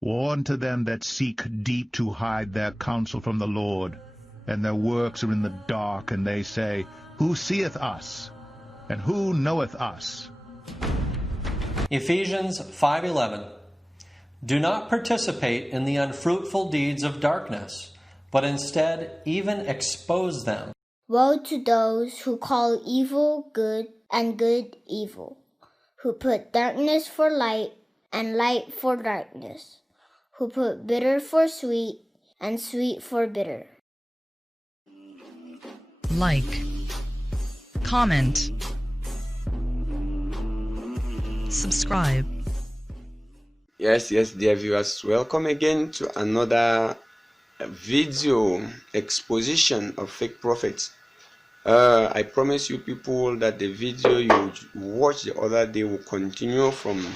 Woe unto them that seek deep to hide their counsel from the Lord, and their works are in the dark, and they say, Who seeth us? And who knoweth us? Ephesians 5:11. Do not participate in the unfruitful deeds of darkness, but instead even expose them. Woe to those who call evil good and good evil, who put darkness for light and light for darkness, who put bitter for sweet and sweet for bitter. Like, comment, subscribe. Yes, dear viewers, welcome again to another video exposition of fake prophets. I promise you people that the video you watched the other day will continue from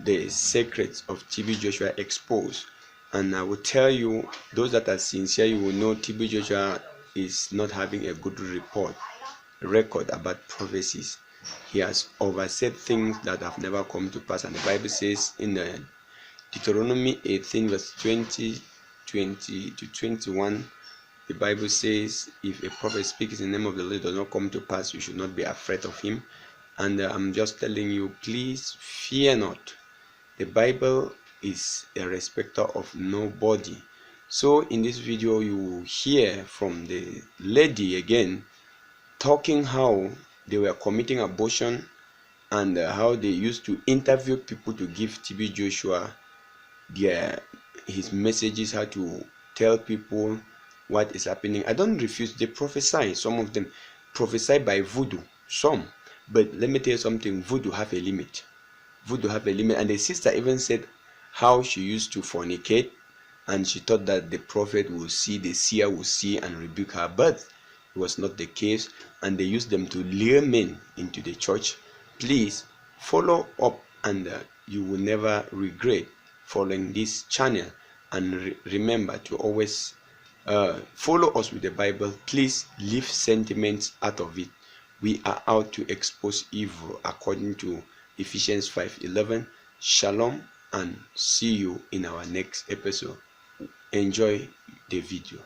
the secrets of TB Joshua exposed. And I will tell you, those that are sincere, you will know TB Joshua is not having a good record about prophecies. He has oversaid things that have never come to pass. And the Bible says in Deuteronomy 18 verse 20 to 21, the Bible says, if a prophet speaks in the name of the Lord, does not come to pass, you should not be afraid of him. And I'm just telling you, please fear not. The Bible is a respecter of nobody. So in this video, you will hear from the lady again, talking how they were committing abortion and how they used to interview people to give TB Joshua his messages, how to tell people what is happening. I don't refuse. They prophesy. Some of them prophesy by voodoo. Some. But let me tell you something. Voodoo have a limit. Voodoo have a limit. And the sister even said how she used to fornicate, and she thought that the prophet will see, the seer will see and rebuke her. But it was not the case. And they used them to lure men into the church. Please follow up, and you will never regret following this channel. And remember to always follow us with the Bible. Please leave sentiments out of it. We are out to expose evil according to Ephesians 5:11. Shalom, and see you in our next episode. Enjoy the video.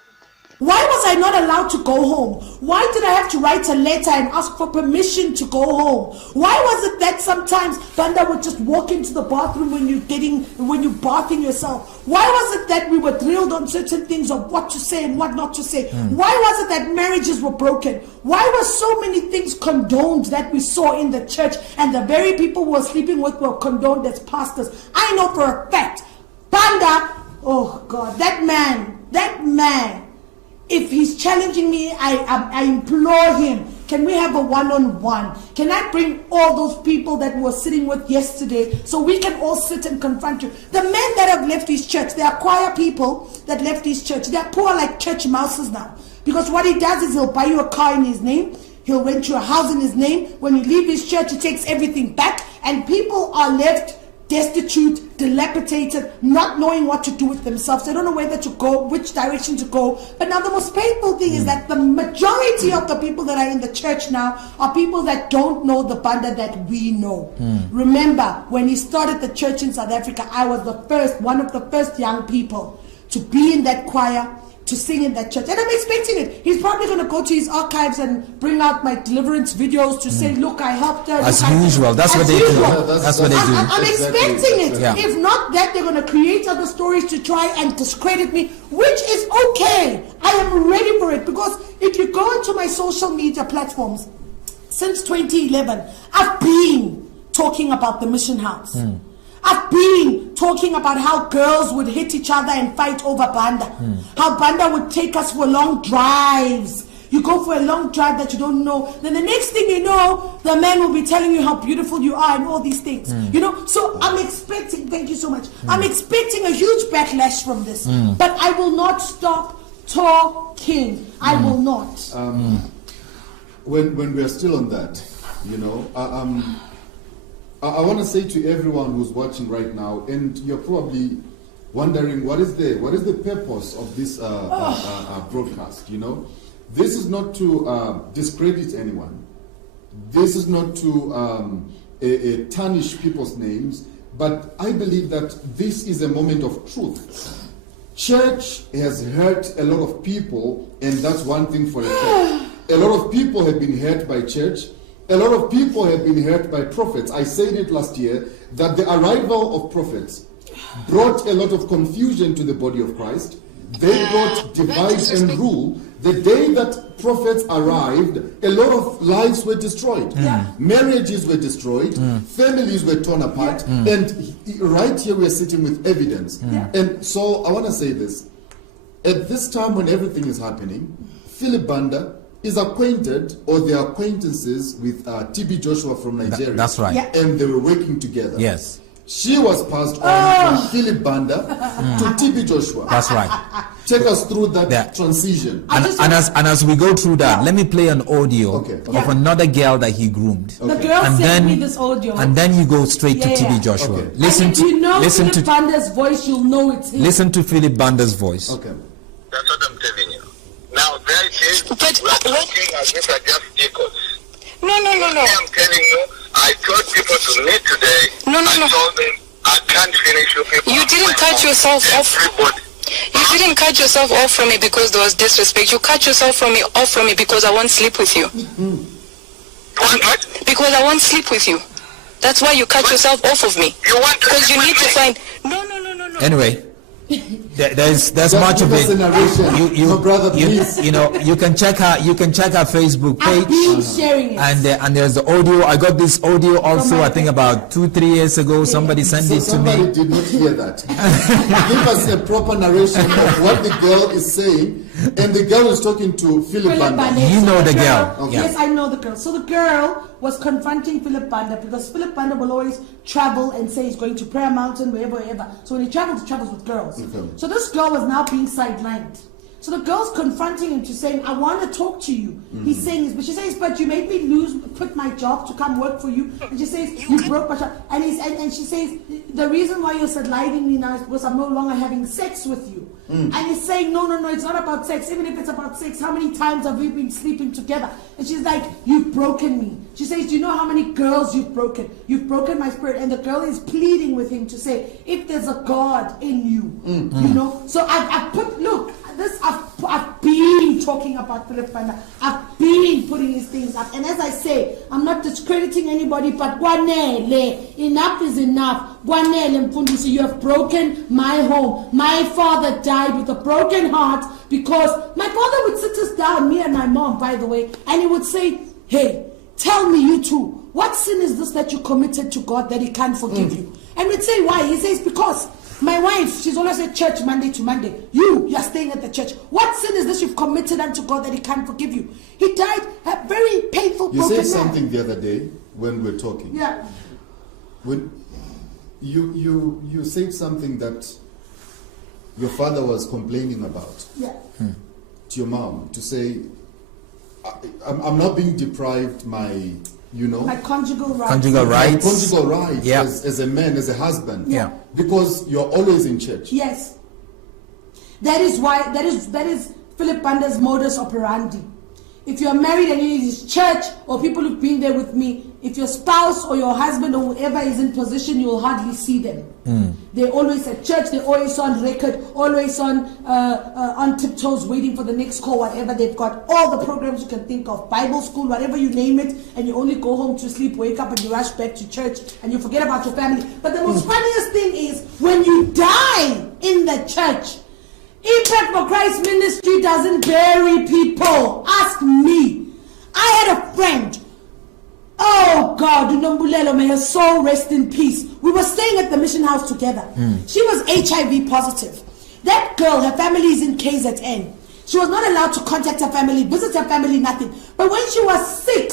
Why was I not allowed to go home? Why did I have to write a letter and ask for permission to go home? Why was it that sometimes Banda would just walk into the bathroom when you're bathing yourself? Why was it that we were drilled on certain things of what to say and what not to say? Why was it that marriages were broken? Why were so many things condoned that we saw in the church, and the very people we were sleeping with were condoned as pastors? I know for a fact, Banda, oh God, that man, if he's challenging me, I implore him, can we have a one-on-one? Can I bring all those people that we were sitting with yesterday so we can all sit and confront you? The men that have left his church, they are choir people that left his church. They're poor like church mouses now. Because what he does is he'll buy you a car in his name. He'll rent you a house in his name. When you leave his church, he takes everything back. And people are left destitute, dilapidated, not knowing what to do with themselves. They don't know whether to go, which direction to go. But now the most painful thing is that the majority of the people that are in the church now are people that don't know the Banda that we know. Remember, when he started the church in South Africa, I was one of the first young people to be in that choir, to sing in that church. And I'm expecting it. He's probably going to go to his archives and bring out my deliverance videos to say, look, I helped her. As usual. That's what they do. That's what they do. I'm expecting it. Yeah. If not that, they're going to create other stories to try and discredit me, which is okay. I am ready for it, because if you go into my social media platforms, since 2011, I've been talking about the mission house. I've been talking about how girls would hit each other and fight over Banda. How Banda would take us for long drives. You go for a long drive that you don't know. Then the next thing you know, the man will be telling you how beautiful you are and all these things. You know, so I'm expecting, thank you so much. I'm expecting a huge backlash from this. But I will not stop talking. I will not. When we are still on that, you know, I want to say to everyone who's watching right now, and you're probably wondering what is the purpose of this broadcast. You know, this is not to discredit anyone. This is not to tarnish people's names. But I believe that this is a moment of truth. Church has hurt a lot of people, and that's one thing for a fact. A lot of people have been hurt by church. A lot of people have been hurt by prophets. I said it last year that the arrival of prophets brought a lot of confusion to the body of Christ. They brought divide and rule. The day that prophets arrived, a lot of lives were destroyed. Marriages were destroyed. Families were torn apart. And right here we are sitting with evidence. And so I want to say this. At this time when everything is happening, Philip Banda is acquainted, or they are acquaintances with TB Joshua from Nigeria. That's right. Yeah. And they were working together. Yes. She was passed on from Philip Banda to TB Joshua. That's right. Take us through that transition. And as we go through that, let me play an audio of another girl that he groomed. The girl sent me this audio. And then you go straight to TB Joshua. Okay. Listen to Philip Banda's voice, you'll know it's him. Listen to Philip Banda's voice. Okay. That's what I'm telling you. Now, there it is. We are talking as if I just deacons. No. I'm telling you, I told people to meet today. No. I told them I can't finish you people. You didn't cut yourself off. Everybody. You didn't cut yourself off from me because there was disrespect. You cut yourself off from me because I won't sleep with you. What? Because I won't sleep with you. That's why you cut yourself off of me. You want to because you need to find. No. Anyway, there's much of it. You know, you can check her Facebook page. I've been sharing it. And there's the audio. I got this audio also. I think about 2-3 years ago. Somebody sent it to me. Somebody did not hear that. Give us a proper narration of what the girl is saying. And the girl is talking to Philip Banda. You know the girl. Okay. Yes, I know the girl. So the girl was confronting Philip Banda because Philip Banda will always travel and say he's going to Prayer Mountain, wherever. So when he travels with girls. Okay. So this girl was now being sidelined. So the girl's confronting him to saying, I want to talk to you. He's saying this, but she says, but you made me quit my job to come work for you. And she says, you broke my job. And she says, the reason why you're sidelining me now is because I'm no longer having sex with you. And he's saying, no, it's not about sex. Even if it's about sex, how many times have we been sleeping together? And she's like, you've broken me. She says, do you know how many girls you've broken? You've broken my spirit. And the girl is pleading with him to say, if there's a God in you, you know. So I've been talking about Philip Banda. I've been putting these things up. And as I say, I'm not discrediting anybody, but Gwanele, enough is enough. Gwanele Mfundisi, you have broken my home. My father died with a broken heart because my father would sit us down, me and my mom, by the way, and he would say, hey, tell me, you two, what sin is this that you committed to God that he can't forgive you? And we'd say, why? He says, because my wife, she's always at church Monday to Monday. You're staying at the church. What sin is this you've committed unto God that he can't forgive you? He died a very painful, broken man. You said something the other day when we were talking. Yeah. When you said something that your father was complaining about. Yeah. To your mom, to say, I'm not being deprived my conjugal rights. Conjugal rights. Conjugal rights Yeah. as a man, as a husband. Yeah. Because you're always in church. Yes. That is why that is Philip Banda's modus operandi. If you're married and you're in his church, or people who've been there with me, if your spouse or your husband or whoever is in position, you will hardly see them. They're always at church, they're always on record, always on tiptoes, waiting for the next call, whatever they've got. All the programs you can think of, Bible school, whatever you name it, and you only go home to sleep, wake up, and you rush back to church, and you forget about your family. But the most funniest thing is, when you die in the church, Impact for Christ Ministry doesn't bury people. Ask me. I had a friend. Oh God, Unombulelo, may her soul rest in peace. We were staying at the mission house together. She was HIV positive. That girl, her family is in KZN. She was not allowed to contact her family, visit her family, nothing. But when she was sick,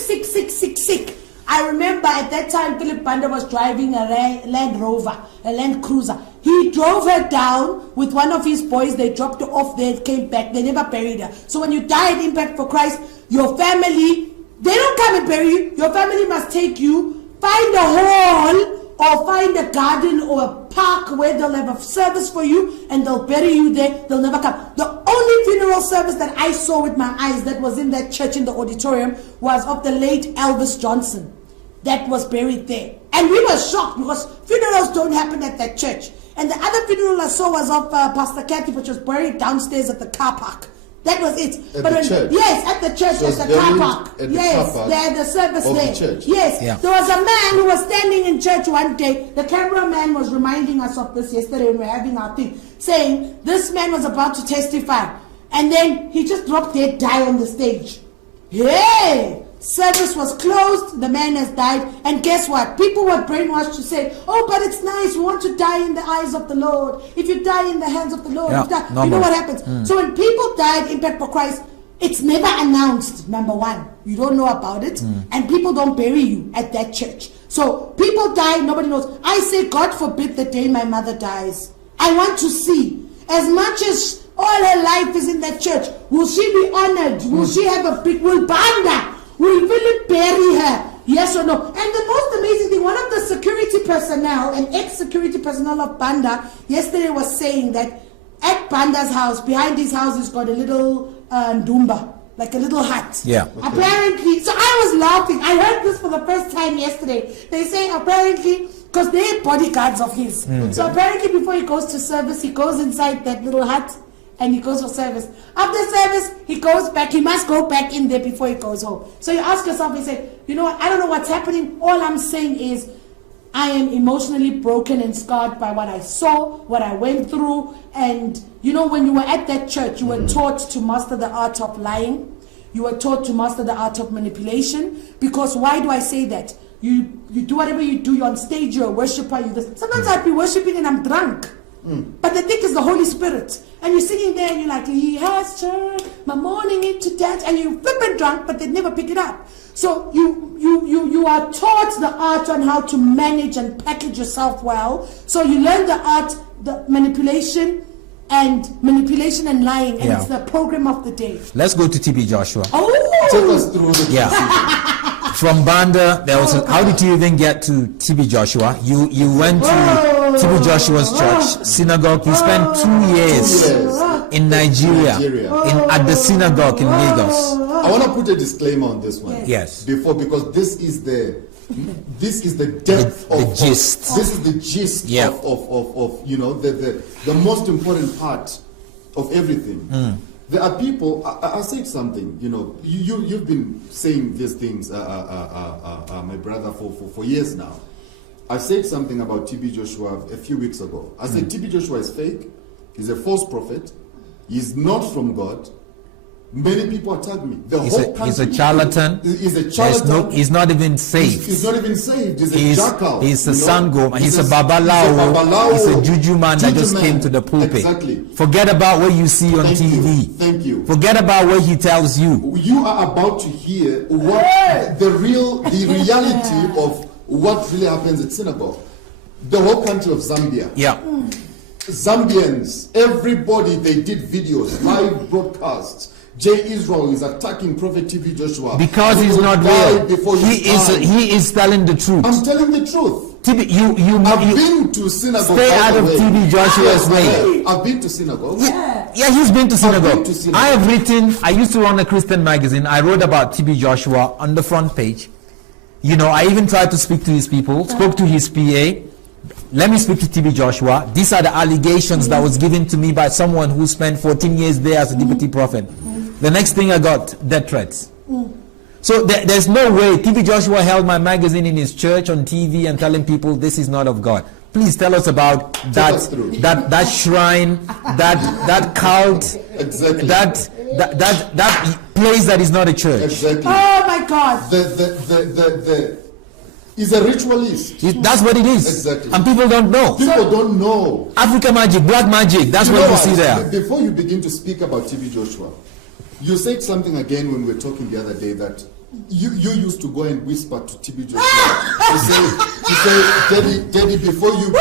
I remember at that time Philip Banda was driving a Land Rover, a Land Cruiser. He drove her down with one of his boys. They dropped her off there, came back. They never buried her. So when you die at Impact for Christ, your family, they don't come and bury you. Your family must take you, find a hall or find a garden or a park where they'll have a service for you and they'll bury you there. They'll never come. The only funeral service that I saw with my eyes that was in that church in the auditorium was of the late Elvis Johnson. That was buried there. And we were shocked because funerals don't happen at that church. And the other funeral I saw was of Pastor Kathy, which was buried downstairs at the car park. That was it. At the church? Yes, at the church, So at it's the car buried park. at the Yes, car park they had the service of the there. church? Yes, Yeah. there was a man who was standing in church one day. The cameraman was reminding us of this yesterday when we were having our thing, saying this man was about to testify. And then he just dropped dead, die on the stage. Hey! Service was closed, the man has died, and guess what? People were brainwashed to say, oh, but it's nice, we want to die in the eyes of the Lord. If you die in the hands of the Lord, Yeah, you die. normal. You know what happens? So when people die at Impact for Christ, it's never announced, number one. You don't know about it, and people don't bury you at that church. So people die, nobody knows. I say, God forbid the day my mother dies. I want to see, as much as all her life is in that church, will she be honored? Will she have a big, will Banda? Will Philip bury her? Yes or no? And the most amazing thing, one of the security personnel, an ex-security personnel of Banda, yesterday was saying that at Banda's house, behind his house, is got a little ndumba, like a little hut. Yeah. Apparently, so I was laughing. I heard this for the first time yesterday. They say apparently, because they're bodyguards of his. So apparently before he goes to service, he goes inside that little hut and he goes for service. After service, he goes back. He must go back in there before he goes home. So you ask yourself, you say, you know what, I don't know what's happening. All I'm saying is, I am emotionally broken and scarred by what I saw, what I went through. And you know, when you were at that church, you were taught to master the art of lying. You were taught to master the art of manipulation. Because why do I say that? You do whatever you do, you're on stage, you're a worshiper. Sometimes I'd be worshiping and I'm drunk. But the thing is the Holy Spirit. And you're sitting there and you're like, he has turned my morning into dance. And you flipping drunk, but they never pick it up. So you are taught the art on how to manage and package yourself well. So you learn the art, the manipulation and lying. And it's the program of the day. Let's go to TB Joshua. Take us through the From Banda, there was how did you even get to TB Joshua? You went to TB Joshua's church, synagogue. You spent 2 years in Nigeria, at the synagogue in Lagos. I want to put a disclaimer on this one. Yes. Because this is the depth of the gist. This is the gist of you know the most important part of everything. There are people. I said something. You know, you've been saying these things, my brother, for years now. I said something about TB Joshua a few weeks ago. I said TB Joshua is fake. He's a false prophet. He's not from God. Many people attack me. He's a charlatan. He's a charlatan. He's not even saved. He's not even saved. He's a jackal. He's a sango. He's a babalao. He's a juju man that just came to the pulpit. Exactly. Forget about what you see on TV. Thank you. Forget about what he tells you. You are about to hear what the reality of what really happens at synagogue. The whole country of Zambia. Yeah. Zambians, everybody, they did videos, live broadcasts. J. Israel is attacking Prophet TB Joshua because he's not real. He is telling the truth. I'm telling the truth. I've been to synagogue. Stay out of TB Joshua's way. I've been to synagogue. Yeah, he's been to synagogue. I have written. I used to run a Christian magazine. I wrote about TB Joshua on the front page. You know, I even tried to speak to his people. Spoke to his PA. Let me speak to TB Joshua. These are the allegations that was given to me by someone who spent 14 years there as a deputy prophet. The next thing I got, death threats. So there's no way TB Joshua held my magazine in his church on TV and telling people this is not of God. Please tell us about that shrine, that cult, exactly. that place that is not a church. Exactly. Oh my God. He's a ritualist. That's what it is. Exactly. And people don't know. People don't know. African magic, black magic, that's what you see there. Before you begin to speak about TB Joshua, you said something again when we were talking the other day that you used to go and whisper to TB Joshua to say, Daddy, before you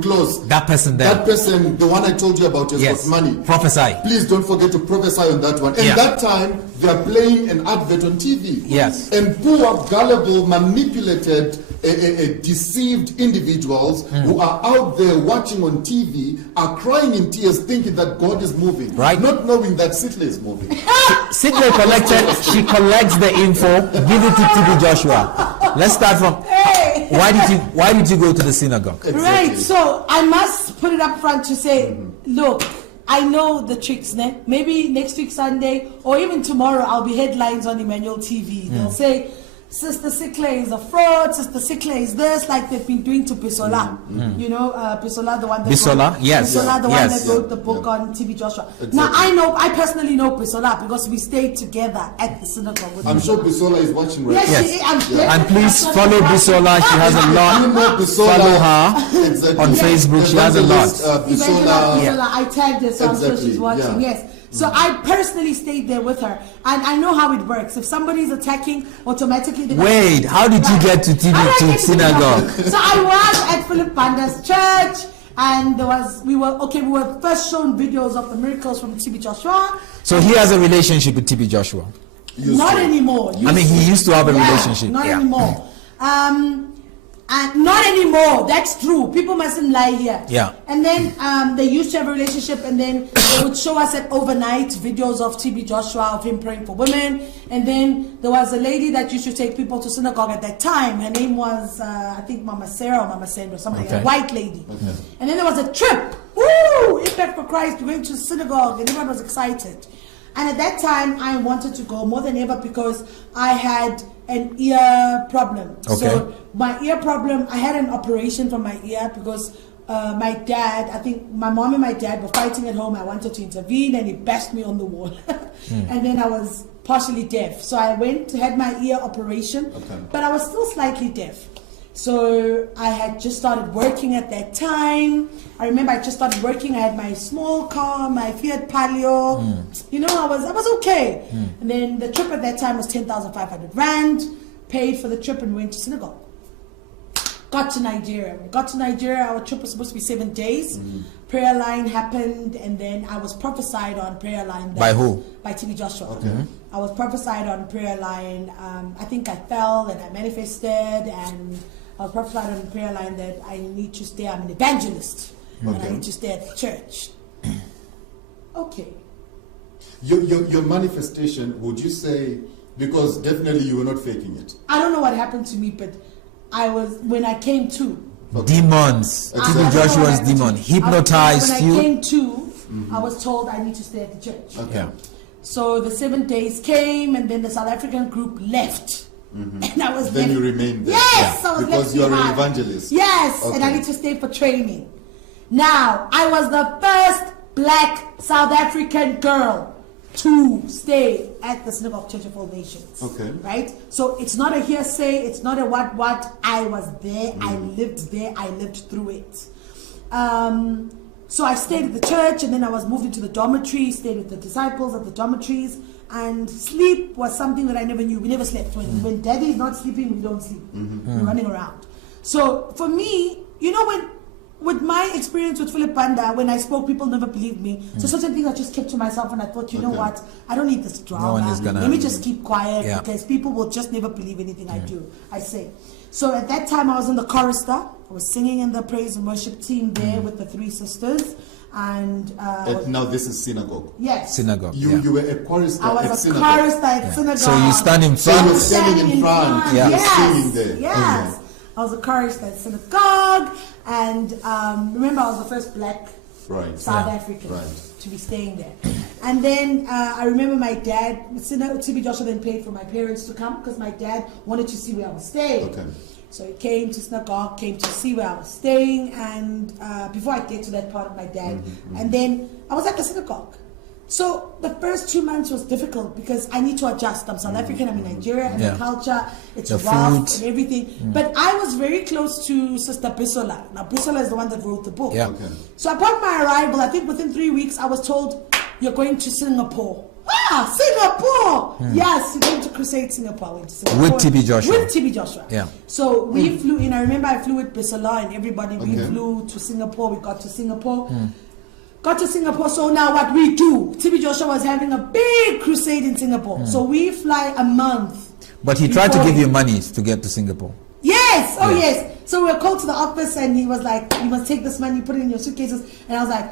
close. That person there. That person, the one I told you about, has got money. Prophesy. Please don't forget to prophesy on that one. And that time, they are playing an advert on TV. Yes. And poor, gullible, manipulated, deceived individuals who are out there watching on TV are crying in tears thinking that God is moving. Right. Not knowing that Sitley is moving. Sitley she collects the info, give it to TB Joshua. Let's start from Why did you go to the synagogue? Exactly. Right. So I must put it up front to say, look, I know the tricks. Maybe next week Sunday or even tomorrow I'll be headlines on Emmanuel TV. They'll say, Sister Sikle is a fraud, Sister Sikle is this, like they've been doing to Bisola. You know, Bisola, the one that Bisola, wrote, yes. Bisola, the yes. one that wrote the book on TB Joshua. Exactly. Now I personally know Bisola because we stayed together at the synagogue with I'm sure Bisola is watching right now. Yes. And please follow Bisola. She has a lot. Follow her on Facebook. She has a lot. Bisola, I tagged her, so I'm sure she's watching. Yes. So I personally stayed there with her, and I know how it works. If somebody's attacking, automatically. Wait, how did you get to TB synagogue? So I was at Philip Panda's church, and we were first shown videos of the miracles from TB Joshua. So he has a relationship with TB Joshua. Not anymore. He used to have a relationship. Not anymore. And not anymore. That's true. People mustn't lie here. Yeah. And then they used to have a relationship, and then they would show us at overnight videos of TB Joshua, of him praying for women. And then there was a lady that used to take people to synagogue at that time. Her name was, I think, Mama Sarah or Mama Sandra, something like a white lady. Okay. And then there was a trip. Woo! Impact for Christ. We're going to synagogue, and everyone was excited. And at that time, I wanted to go more than ever because I had an ear problem. Okay. So my ear problem, I had an operation for my ear because my dad, I think my mom and my dad were fighting at home. I wanted to intervene and he bashed me on the wall. And then I was partially deaf. So I went to had my ear operation, but I was still slightly deaf. So I had just started working at that time. I remember I just started working. I had my small car, my Fiat Palio. You know, I was okay. And then the trip at that time was 10,500 rand. Paid for the trip and went to synagogue. Got to Nigeria. When we got to Nigeria, our trip was supposed to be 7 days. Prayer line happened, and then I was prophesied on prayer line. By who? By TB Joshua. Okay. I was prophesied on prayer line. I think I fell and I manifested, and I was prophesied on the prayer line that I need to stay. I'm an evangelist, and I need to stay at the church. Okay. Your manifestation, would you say, because definitely you were not faking it? I don't know what happened to me, but when I came to. Demons. TB Joshua's demon hypnotized you. When I came to, I was told I need to stay at the church. Okay. So the 7 days came, and then the South African group left. And I was Then you remained there. Yes, I was because you are an evangelist. Yes, and I need to stay for training. Now, I was the first black South African girl to stay at the Synagogue Church of All Nations. Okay. Right? So it's not a hearsay, it's not a what. I was there, I lived there, I lived through it. So I stayed at the church, and then I was moved into the dormitory, stayed with the disciples at the dormitories, and sleep was something that I never knew. We never slept. When daddy is not sleeping, we don't sleep. We're running around. So for me, you know, with my experience with Philip Panda, when I spoke, people never believed me. So certain things I just kept to myself, and I thought, you know what, I don't need this drama. No one is gonna, let me just keep quiet because people will just never believe anything I say. So at that time, I was in the chorister. I was singing in the praise and worship team there with the 3 sisters. And now this is synagogue. Yes. Synagogue. You were a chorister. I was a chorister at synagogue. So you stand in front. So you were standing in front. Yeah. You're singing there. Yes. I was a chorister at synagogue, and remember, I was the first black South African to be staying there. And then I remember my dad, TB Joshua then paid for my parents to come because my dad wanted to see where I was staying. Okay. So he came to synagogue, came to see where I was staying, and before I get to that part of my dad, and then I was at the synagogue. So the first 2 months was difficult because I need to adjust. I'm South African, I'm in Nigeria, and the culture, it's rough and everything. But I was very close to Sister Bisola. Now, Bisola is the one that wrote the book. Yeah. Okay. So upon my arrival, I think within 3 weeks, I was told, you're going to Singapore. Singapore! Yes, you're going to Crusade Singapore. Went to Singapore. With TB Joshua. With TB Joshua. Yeah. So we flew in. I remember I flew with Bisola and everybody. We flew to Singapore. We got to Singapore. Got to Singapore. So now what we do, TB Joshua was having a big crusade in Singapore. So we fly a month. But he tried to give you money to get to Singapore. Yes. Oh, yes. So we were called to the office, and he was like, you must take this money, put it in your suitcases. And I was like,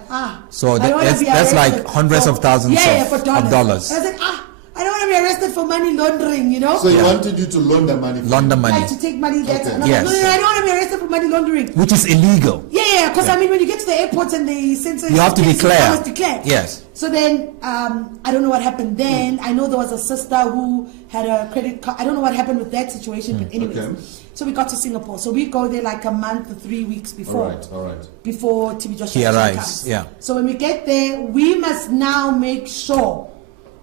So that's like hundreds of thousands of dollars. And I was like, I don't want to be arrested for money laundering, you know. So he wanted you to launder money. Launder money. Like to take money there. Okay. No, Yes. no, I don't want to be arrested for money laundering. Which is illegal. Yeah, because I mean, when you get to the airport and they censor, You have to declare. I must declare. Yes. So then, I don't know what happened then. I know there was a sister who had a credit card. I don't know what happened with that situation, but anyways. Okay. So we got to Singapore. So we go there like a month or 3 weeks before. All right. Before TB Joshua He arrives, comes. yeah. So when we get there, we must now make sure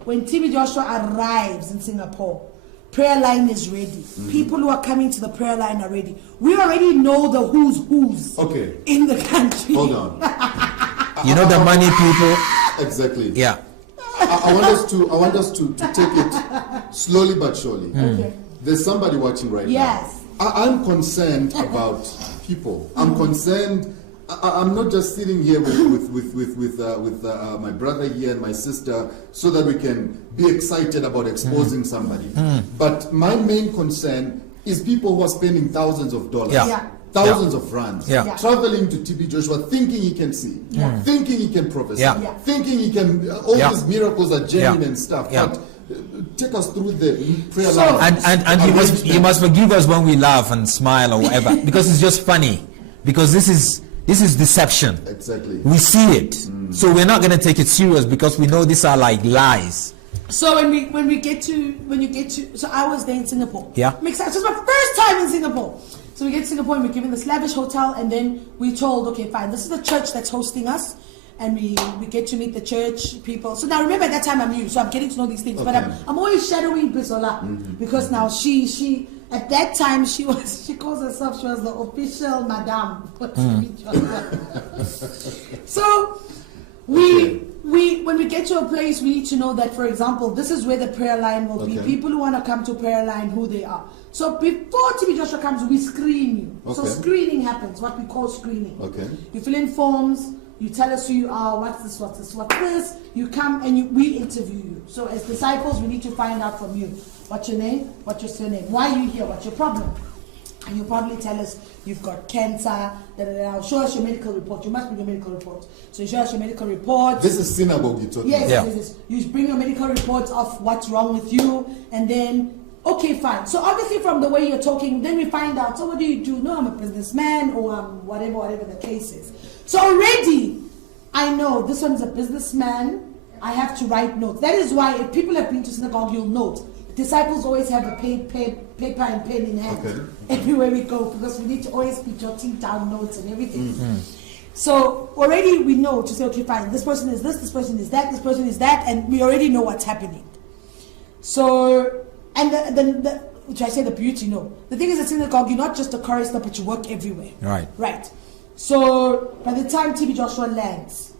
when TB Joshua arrives in Singapore, prayer line is ready. People who are coming to the prayer line are ready. We already know the who's Okay. in the country. Hold on. You know the money people. Exactly. Yeah. I want us to take it slowly but surely. Okay. There's somebody watching right Yes. now. I'm concerned about people. I'm concerned. I'm not just sitting here with my brother here and my sister so that we can be excited about exposing somebody. But my main concern is people who are spending thousands of dollars. Yeah. Yeah. Thousands of rands, Yeah. traveling to TB Joshua, thinking he can see, thinking he can prophesy, Yeah. Yeah. thinking he can. All Yeah. these miracles are genuine Yeah. and stuff. Yeah. But take us through the prayer So- line. And you must forgive us when we laugh and smile or whatever, because it's just funny. Because this is deception. Exactly. We see it, so we're not going to take it serious because we know these are like lies. So when you get to, so I was there in Singapore. Yeah. Makes sense. So it's my first time in Singapore. So we get to Singapore and we're given this lavish hotel, and then we're told, okay, fine, this is the church that's hosting us, and we get to meet the church people. So now remember, at that time I'm new, so I'm getting to know these things. But Okay. I'm always shadowing Bisola because now she at that time she calls herself, she was the official madame. So when we get to a place, we need to know that, for example, this is where the prayer line will be. Okay. People who want to come to prayer line, who they are. So before TB Joshua comes, we screen you. So Okay. screening happens, what we call screening. Okay. You fill in forms, you tell us who you are, what's this, you come and we interview you. So as disciples, we need to find out from you, what's your name, what's your surname, why are you here, what's your problem? And you probably tell us you've got cancer, show us your medical report. You must bring your medical report. So you show us your medical report. This is synagogue you're talking Yes, about. yes. You bring your medical reports of what's wrong with you, and then, okay, fine. So obviously from the way you're talking, then we find out, so what do you do? No, I'm a businessman, or I'm whatever the case is. So already, I know this one's a businessman. I have to write notes. That is why if people have been to synagogue, you'll note. Disciples always have a paper and pen in hand everywhere we go, because we need to always be jotting down notes and everything. So already we know to say, okay, fine, this person is this person is that, this person is that, and we already know what's happening. So, and which I say the beauty, no. The thing is, at synagogue, you're not just a chorister, but you work everywhere. Right. Right. So by the time TB Joshua lands,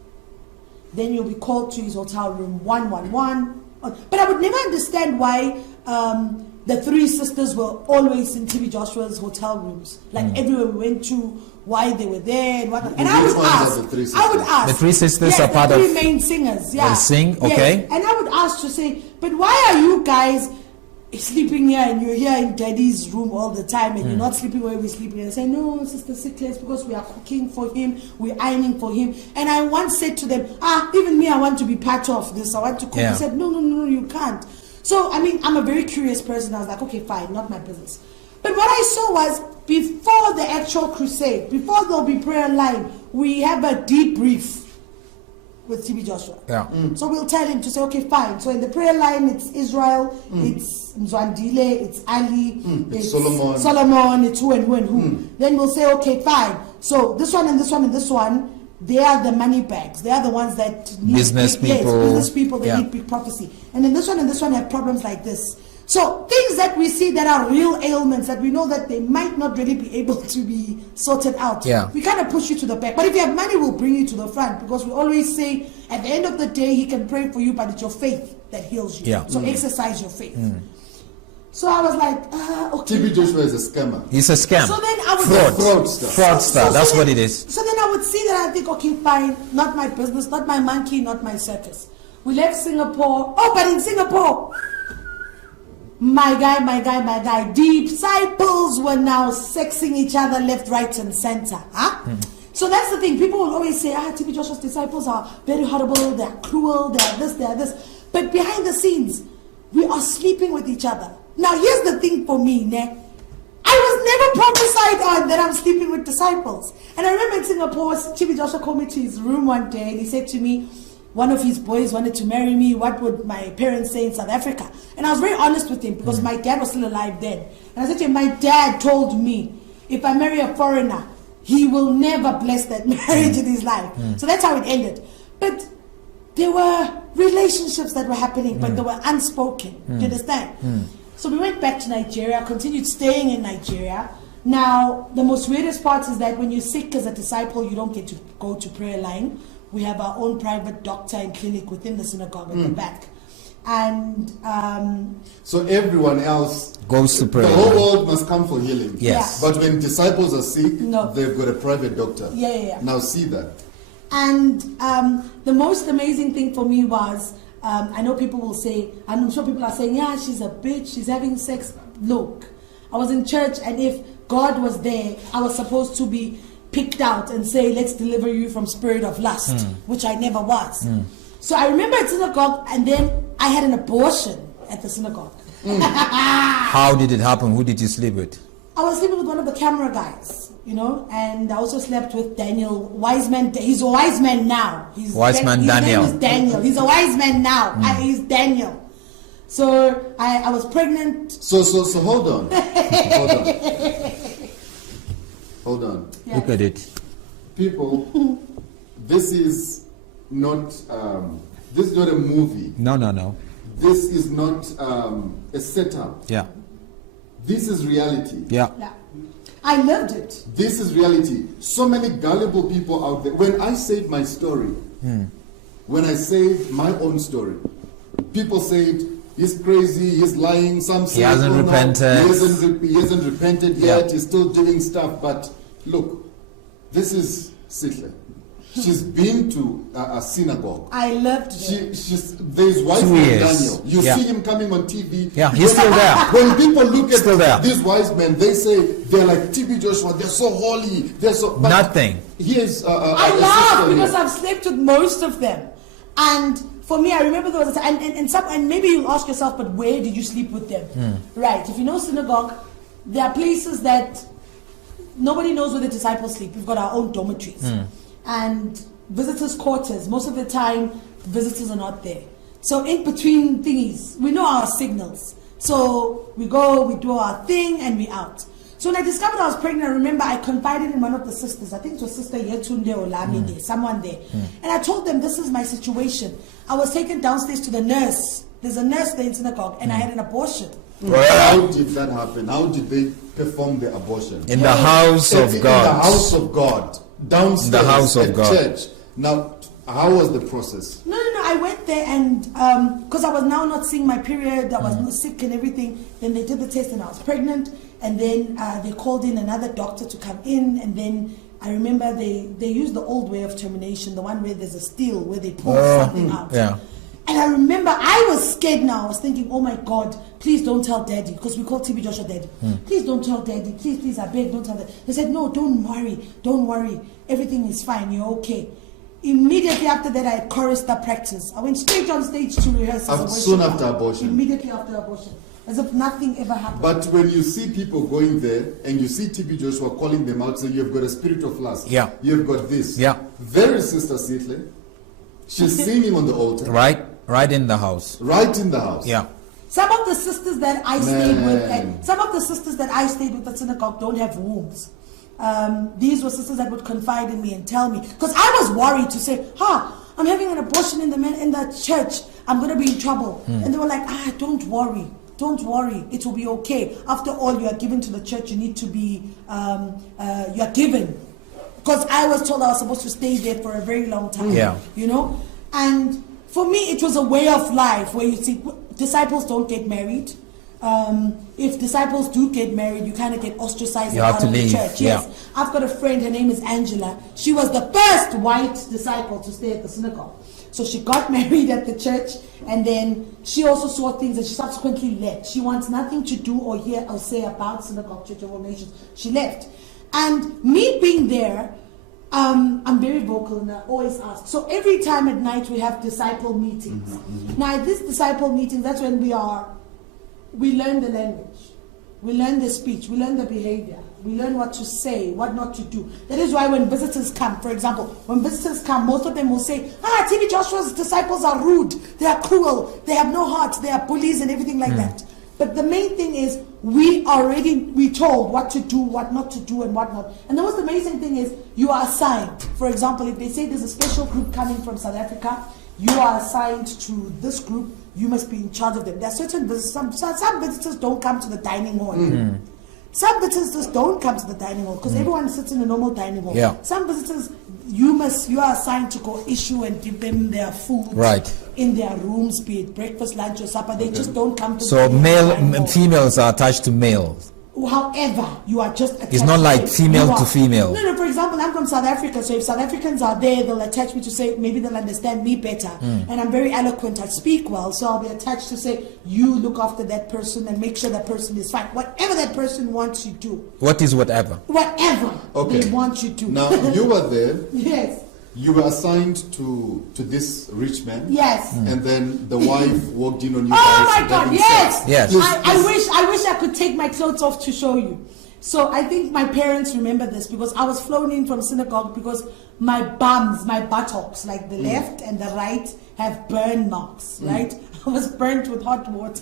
then you'll be called to his hotel room 111. But I would never understand why the three sisters were always in TB Joshua's hotel rooms. Like everywhere we went to, why they were there and what. And I would ask. The three sisters yes, are part the of. three main singers. Yeah. They sing, okay. Yes. And I would ask to say, but why are you guys sleeping here and you're here in Daddy's room all the time and you're not sleeping where we're sleeping? And I say, no, Sister Sickles, because we are cooking for him, we're ironing for him. And I once said to them, even me, I want to be part of this. I want to cook. Yeah. He said, no, you can't. So, I mean, I'm a very curious person. I was like, okay, fine, not my business. But what I saw was, before the actual crusade, before there'll be prayer line, we have a debrief with TB Joshua. Yeah. So we'll tell him to say, okay, fine. So in the prayer line, it's Israel, it's Mzwandile, it's Ali, it's Solomon, it's who and who and who. Then we'll say, okay, fine. So this one and this one and this one, they are the money bags. They are the ones that need business people. Yes, business people, they need big prophecy. And then this one and this one have problems like this. So things that we see that are real ailments that we know that they might not really be able to be sorted out. Yeah. We kind of push you to the back. But if you have money, we'll bring you to the front, because we always say at the end of the day, he can pray for you, but it's your faith that heals you. Yeah. So exercise your faith. So I was like, okay. TB Joshua is a scammer. It's a scam. So then I would Fraudster. That's then, what it is. So then I would see that, I think, okay, fine, not my business, not my monkey, not my circus. We left Singapore. Oh, but in Singapore, my guy, disciples were now sexing each other left, right, and center. So that's the thing. People will always say, TB Joshua's disciples are very horrible, they're cruel, they're this. But behind the scenes, we are sleeping with each other. Now here's the thing for me, ne? I was never prophesied on that I'm sleeping with disciples. And I remember in Singapore, TB Joshua called me to his room one day and he said to me, one of his boys wanted to marry me. What would my parents say in South Africa? And I was very honest with him because my dad was still alive then. And I said to him, my dad told me, if I marry a foreigner, he will never bless that marriage in his life. So that's how it ended. But there were relationships that were happening, but they were unspoken. Do you understand? So we went back to Nigeria, continued staying in Nigeria. Now, the most weirdest part is that when you're sick as a disciple, you don't get to go to prayer line. We have our own private doctor and clinic within the synagogue at the back. And so everyone else goes to prayer. The whole world must come for healing. Yes. But when disciples are sick, they've got a private doctor. Now see that. And the most amazing thing for me was, I know people will say, I'm sure people are saying, yeah, she's a bitch, she's having sex. Look, I was in church, and if God was there, I was supposed to be picked out and say, let's deliver you from spirit of lust, which I never was. So I remember at synagogue, and then I had an abortion at the synagogue. How did it happen? Who did you sleep with? I was sleeping with one of the camera guys, you know, and I also slept with Daniel Wiseman. He's a wise man now. His Daniel. name is Daniel. He's a wise man now. He's Daniel. So I was pregnant. So hold on. Hold on. Yeah. Look at it. People, this is not a movie. No. This is not a setup. Yeah. This is reality. Yeah. I lived it. This is reality. So many gullible people out there. When I say my story, when I say my own story, people say it, he's crazy, he's lying. Some say he hasn't repented. He hasn't repented yet. He's still doing stuff. But look, this is Sihle. She's been to a synagogue. I loved it. There's wise man Daniel. You see him coming on TV. Yeah, he's still there. When people look at these wise men, they say they're like TB Joshua. They're so holy. They're so nothing. Here's I laugh because I've slept with most of them, and for me, I remember there was a time, and maybe you'll ask yourself, but where did you sleep with them? Right. If you know synagogue, there are places that nobody knows where the disciples sleep. We've got our own dormitories. And visitors' quarters, most of the time, visitors are not there. So in between thingies, we know our signals. So we go, we do our thing, and we out. So when I discovered I was pregnant, I remember I confided in one of the sisters. I think it was Sister Yetunde or Lamide, someone there. And I told them, this is my situation. I was taken downstairs to the nurse. There's a nurse there in synagogue, and I had an abortion. How did that happen? How did they perform the abortion? In the house of God. In the house of God. Downstairs the house of at God. Church. Now, how was the process? No. I went there and because I was now not seeing my period, I was sick and everything. Then they did the test and I was pregnant. And then they called in another doctor to come in. And then I remember they used the old way of termination, the one where there's a steel where they pull something out. Yeah. And I remember I was scared now. I was thinking, oh my God, please don't tell Daddy, because we call TB Joshua Daddy. Please don't tell Daddy. Please, I beg, don't tell Daddy. They said, no, don't worry. Everything is fine. You're okay. Immediately after that, I had chorister practice. I went straight on stage to rehearse. Soon after abortion. Immediately after abortion. As if nothing ever happened. But when you see people going there and you see TB Joshua calling them out, saying, you've got a spirit of lust. Yeah. You've got this. Yeah. There is Sister Sihle. She's singing on the altar. Right in the house. Right in the house. Yeah. Some of the sisters that I stayed with, and some of the sisters that I stayed with at synagogue don't have wombs. These were sisters that would confide in me and tell me, because I was worried to say, I'm having an abortion in the church. I'm going to be in trouble. And they were like, don't worry. It will be okay. After all, you are given to the church. You need to be, you are given. Because I was told I was supposed to stay there for a very long time. Yeah. You know? And for me, it was a way of life where you see disciples don't get married. If disciples do get married, you kind of get ostracized out of the church. Yes. I've got a friend, her name is Angela. She was the first white disciple to stay at the synagogue. So she got married at the church, and then she also saw things and she subsequently left. She wants nothing to do or hear or say about Synagogue Church of All Nations. She left. And me being there, I'm very vocal and I always ask. So every time at night we have disciple meetings. Now at this disciple meeting, that's when we learn the language, we learn the speech, we learn the behavior, we learn what to say, what not to do. That is why when visitors come, for example, when visitors come, most of them will say, TB Joshua's disciples are rude, they are cruel, they have no heart, they are bullies and everything like that. But the main thing is we told what to do, what not to do, and what not. And the most amazing thing is you are assigned. For example, if they say there's a special group coming from South Africa, you are assigned to this group. You must be in charge of them. There are certain visitors, some visitors don't come to the dining hall. Some visitors don't come to the dining hall because everyone sits in a normal dining hall. Yeah. Some visitors, you are assigned to go issue and give them their food in their rooms, be it breakfast, lunch, or supper. They just don't come to so the dining hall. Females are attached to males. However, you are just attached. It's not like female to female. No, for example, I'm from South Africa, so if South Africans are there, they'll attach me to say, maybe they'll understand me better. And I'm very eloquent, I speak well, so I'll be attached to say, you look after that person and make sure that person is fine. Whatever that person wants you to do. What is whatever? Whatever they want you to. Now, you were there. Yes. You were assigned to this rich man. Yes. And then the wife walked in on you. Oh my God, yes. Yes. I wish I could take my clothes off to show you. So I think my parents remember this because I was flown in from synagogue because my buttocks, like the left and the right, have burn marks, right? I was burnt with hot water.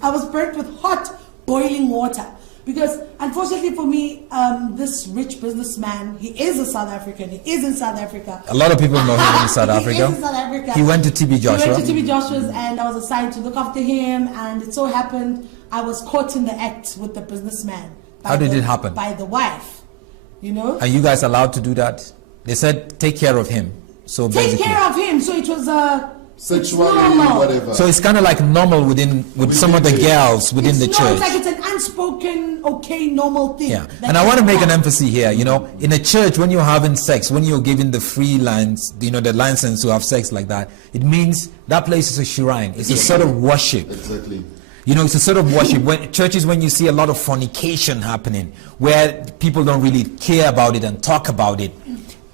I was burnt with hot boiling water. Because unfortunately for me, this rich businessman, he is a South African. He is in South Africa. A lot of people know him in South Africa. He is in South Africa. He went to TB Joshua. He went to TB Joshua's and I was assigned to look after him. And it so happened I was caught in the act with the businessman. How did it happen? By the wife, you know. Are you guys allowed to do that? They said, take care of him. So take care of him. So it was sexuality, whatever. So it's kind of like normal with some of the girls within the church. It's like it's an unspoken, normal thing. Yeah, and I want to make an emphasis here. You know, in a church, when you're having sex, when you're given the free lines, the license to have sex like that, it means that place is a shrine. It's a sort of worship. Exactly. It's a sort of worship. When you see a lot of fornication happening, where people don't really care about it and talk about it,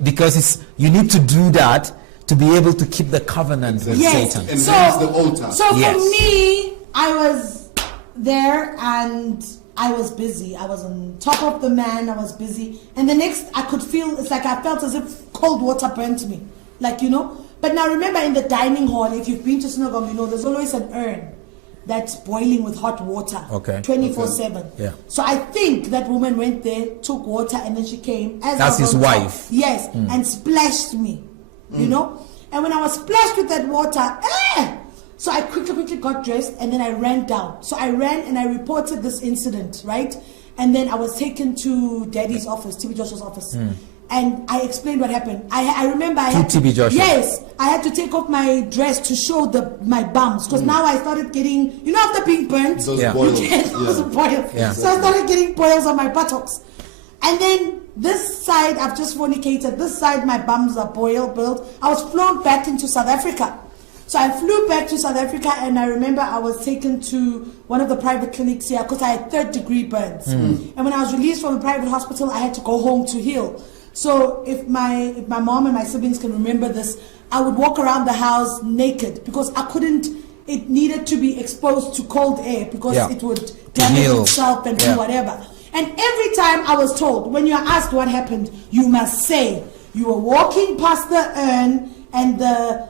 because you need to do that to be able to keep the covenant with Satan. And that's the altar. So for me, I was there and I was busy. I was on top of the man. I was busy. And the next, I could feel, it's like I felt as if cold water burnt me. But now remember in the dining hall, if you've been to synagogue, there's always an urn that's boiling with hot water. 24/7. Yeah. So I think that woman went there, took water, and then she came. That's his wife. Yes. And splashed me. And when I was splashed with that water, so I quickly got dressed and then I ran down. So I ran and I reported this incident, right? And then I was taken to Daddy's office, TB Joshua's office. And I explained what happened. I remember I had to, TB Joshua. Yes, I had to take off my dress to show my bums because now I started getting, after being burnt, those boils. Those boils. Yeah. So I started getting boils on my buttocks. And then this side, I've just fornicated. This side, my bums are boiled. I was flown back into South Africa. So I flew back to South Africa, and I remember I was taken to one of the private clinics here because I had third-degree burns. And when I was released from the private hospital, I had to go home to heal. So if my mom and my siblings can remember this, I would walk around the house naked because I couldn't. It needed to be exposed to cold air because it would damage itself and do whatever. And every time I was told, when you're asked what happened, you must say you were walking past the urn and the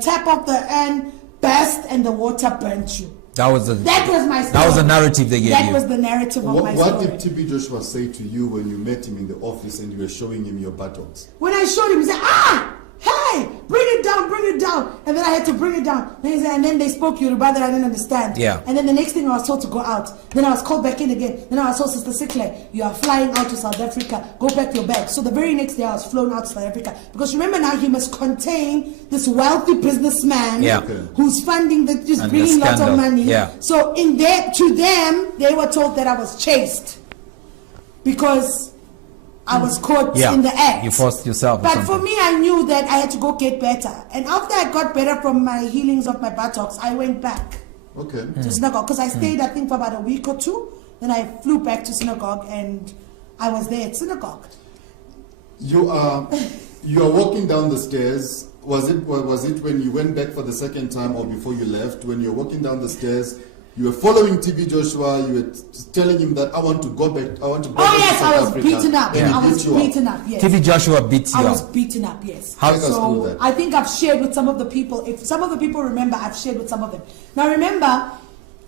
tap of the urn burst and the water burnt you. That was my story. That was the narrative they gave you. That was the narrative of my story. What did TB Joshua say to you when you met him in the office and you were showing him your buttocks? When I showed him, he said, hey, bring it down. And then I had to bring it down. And then they spoke Yoruba that I didn't understand. Yeah. And then the next thing I was told to go out. Then I was called back in again. Then I was told, Sister Sikle, you are flying out to South Africa. Go pack your bag. So the very next day I was flown out to South Africa. Because remember now he must contain this wealthy businessman who's funding, just bringing lots of money. Yeah. So to them, they were told that I was chased. Because I was caught in the act. You forced yourself. But for me, I knew that I had to go get better. And after I got better from my healings of my buttocks, I went back to synagogue. Because I stayed, I think, for about a week or two. Then I flew back to synagogue and I was there at synagogue. You are walking down the stairs. Was it when you went back for the second time or before you left? When you're walking down the stairs, you were following TB Joshua. You were telling him that I want to go back. I want to go back to South Africa. I was beaten up. Yeah. I was beaten up. Yes. TB Joshua beat you I up. was beaten up. Yes. How does do that? I think I've shared with some of the people. If some of the people remember, I've shared with some of them. Now remember.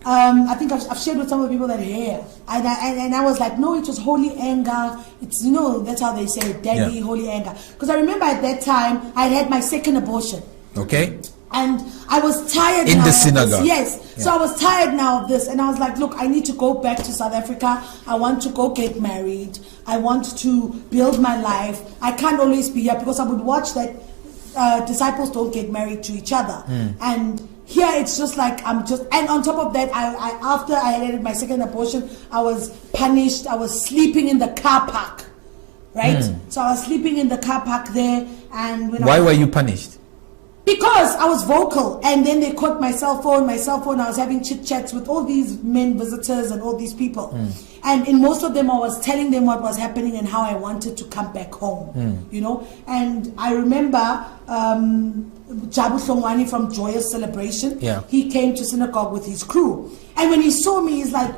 I think I've shared with some of the people that and I was like, no, it was holy anger. It's, that's how they say it, daddy, holy anger. Because I remember at that time, I had my second abortion. Okay. And I was tired in now the of synagogue. This. Yes. Yeah. So I was tired now of this. And I was like, look, I need to go back to South Africa. I want to go get married. I want to build my life. I can't always be here because I would watch that disciples don't get married to each other. And here it's just like and on top of that, I after I had my second abortion, I was punished. I was sleeping in the car park, right? So I was sleeping in the car park there, and why were you punished? Because I was vocal, and then they caught my cell phone. I was having chit chats with all these men visitors and all these people, and in most of them I was telling them what was happening and how I wanted to come back home, And I remember Jabu Hlongwane from Joyous Celebration. Yeah. He came to synagogue with his crew, and when he saw me, he's like,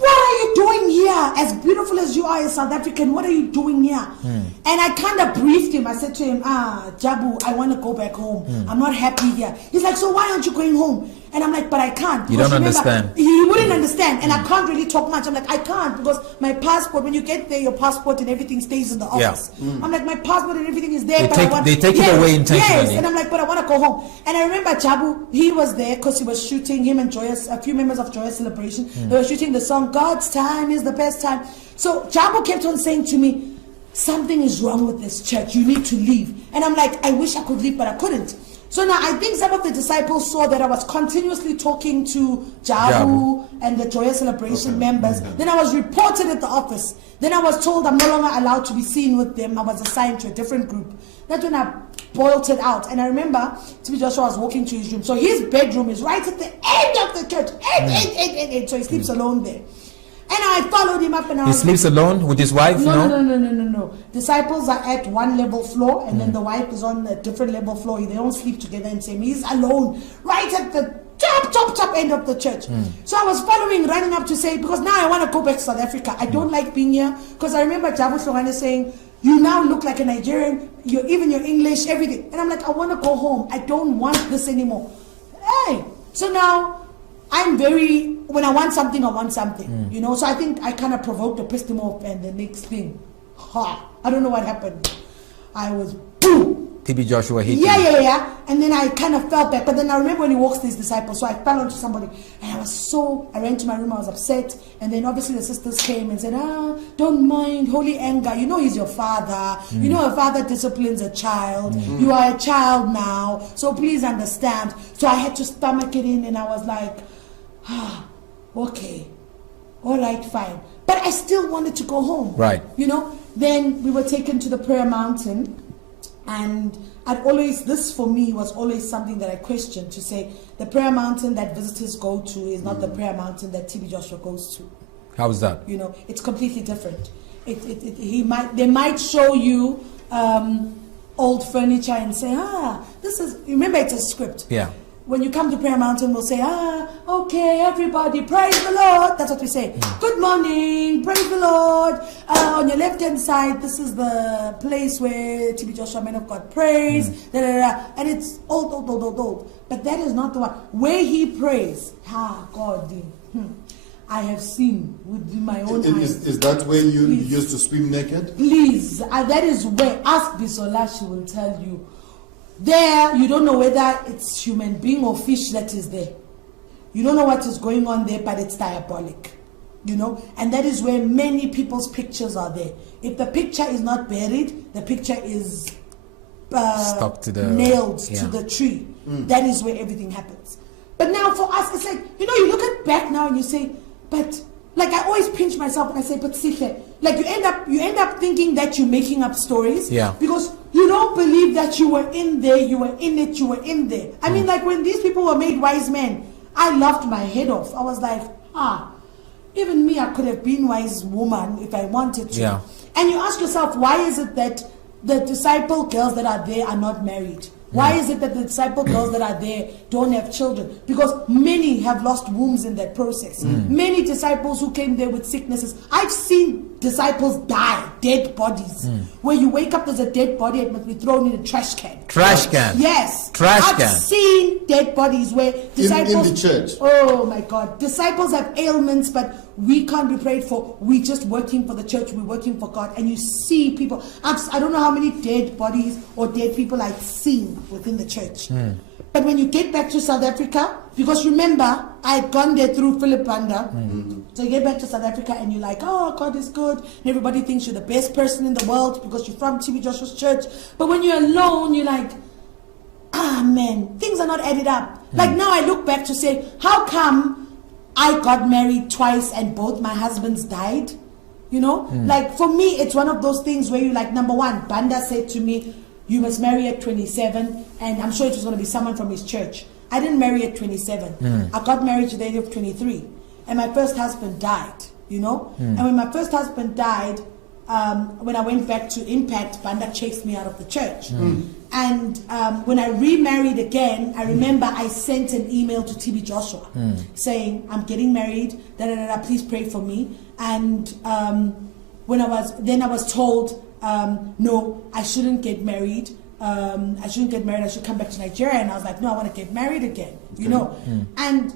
"What are you doing here? As beautiful as you are, a South African, what are you doing here?" And I kind of briefed him. I said to him, Jabu, I want to go back home. I'm not happy here. He's like, "So why aren't you going home?" And I'm like, "But I can't." You don't understand. He wouldn't understand. And I can't really talk much. I'm like, "I can't because my passport, when you get there, your passport and everything stays in the office." I'm like, "My passport and everything is there." They take it away intentionally. Yes. And I'm like, "But I want to go home." And I remember Jabu, he was there because he was shooting, him and Joyous, a few members of Joyous Celebration. They were shooting the song, "God's time is the best time." So Jabu kept on saying to me, "Something is wrong with this church. You need to leave." And I'm like, I wish I could leave, but I couldn't. So now I think some of the disciples saw that I was continuously talking to Jabu and the Joyous Celebration members. Then I was reported at the office. Then I was told I'm no longer allowed to be seen with them. I was assigned to a different group. That's when I bolted out. And I remember TB Joshua was walking to his room. So his bedroom is right at the end of the church. End. So he sleeps alone there. And I followed him up and I was... He sleeps alone with his wife? No. Disciples are at one level floor and then the wife is on a different level floor. They don't sleep together in the same. He's alone right at the top end of the church. So I was following, running up to say, because now I want to go back to South Africa. I don't like being here. Because I remember Jabu Hlongwane saying, "You now look like a Nigerian. Even your English, everything." And I'm like, I want to go home. I don't want this anymore. Hey, so now... when I want something, I want something, So I think I kind of provoked the pissed him off, and the next thing, I don't know what happened. I was boom. TB Joshua hit you. Yeah. And then I kind of felt back, but then I remember when he walks to his disciples, so I fell onto somebody, and I ran to my room, I was upset, and then obviously the sisters came and said, "Don't mind, holy anger. He's your father. A father disciplines a child. You are a child now, so please understand." So I had to stomach it in, and I was like, okay, all right, fine. But I still wanted to go home. Right. Then we were taken to the prayer mountain, and this for me was always something that I questioned, to say the prayer mountain that visitors go to is not the prayer mountain that TB Joshua goes to. How is that? It's completely different. They might show you old furniture and say, this is, remember it's a script. Yeah. When you come to Prayer Mountain, we'll say, okay, everybody, praise the Lord. That's what we say. Good morning, praise the Lord. On your left-hand side, this is the place where TB Joshua, man of God, prays. And it's old. But that is not the one. Where he prays, God, I have seen with my own eyes. Is that where you used to swim naked? Please, that is where, ask Bisola, she will tell you. There, you don't know whether it's human being or fish that is there. You don't know what is going on there, but it's diabolic. And that is where many people's pictures are there. If the picture is not buried, the picture is stuck to nailed to the tree. That is where everything happens. But now for us, it's like, you look at back now and you say, but, like I always pinch myself and I say, but Sihle, like you end up thinking that you're making up stories. Yeah. Because you don't believe that you were in there, you were in it, you were in there. I mean, like when these people were made wise men, I laughed my head off. I was like, even me, I could have been wise woman if I wanted to. Yeah. And you ask yourself, why is it that the disciple girls that are there are not married? Why is it that the disciple girls that are there don't have children? Because many have lost wombs in that process. Many disciples who came there with sicknesses. I've seen disciples die, dead bodies. Where you wake up, there's a dead body, it must be thrown in a trash can. Trash can. Yes. Trash I've can. seen dead bodies where disciples... In the church. Oh my God. Disciples have ailments, but we can't be prayed for. We're just working for the church. We're working for God. And you see people. I don't know how many dead bodies or dead people I've seen within the church. But when you get back to South Africa, because remember, I had gone there through Philip Banda. So you get back to South Africa and you're like, oh, God is good. And everybody thinks you're the best person in the world because you're from TB Joshua's church. But when you're alone, you're like, man, things are not added up. Like now I look back to say, how come I got married twice and both my husbands died? You know, like for me, it's one of those things where you like, number one, Banda said to me, you must marry at 27, and I'm sure it was going to be someone from his church. I didn't marry at 27. I got married to the age of 23, and my first husband died, you know. And when my first husband died, when I went back to Impact, Banda chased me out of the church. And when I remarried again, I remember I sent an email to TB Joshua saying, I'm getting married, please pray for me. And when I was told, no, I shouldn't get married. I should come back to Nigeria. And I was like, no, I want to get married again, you know. And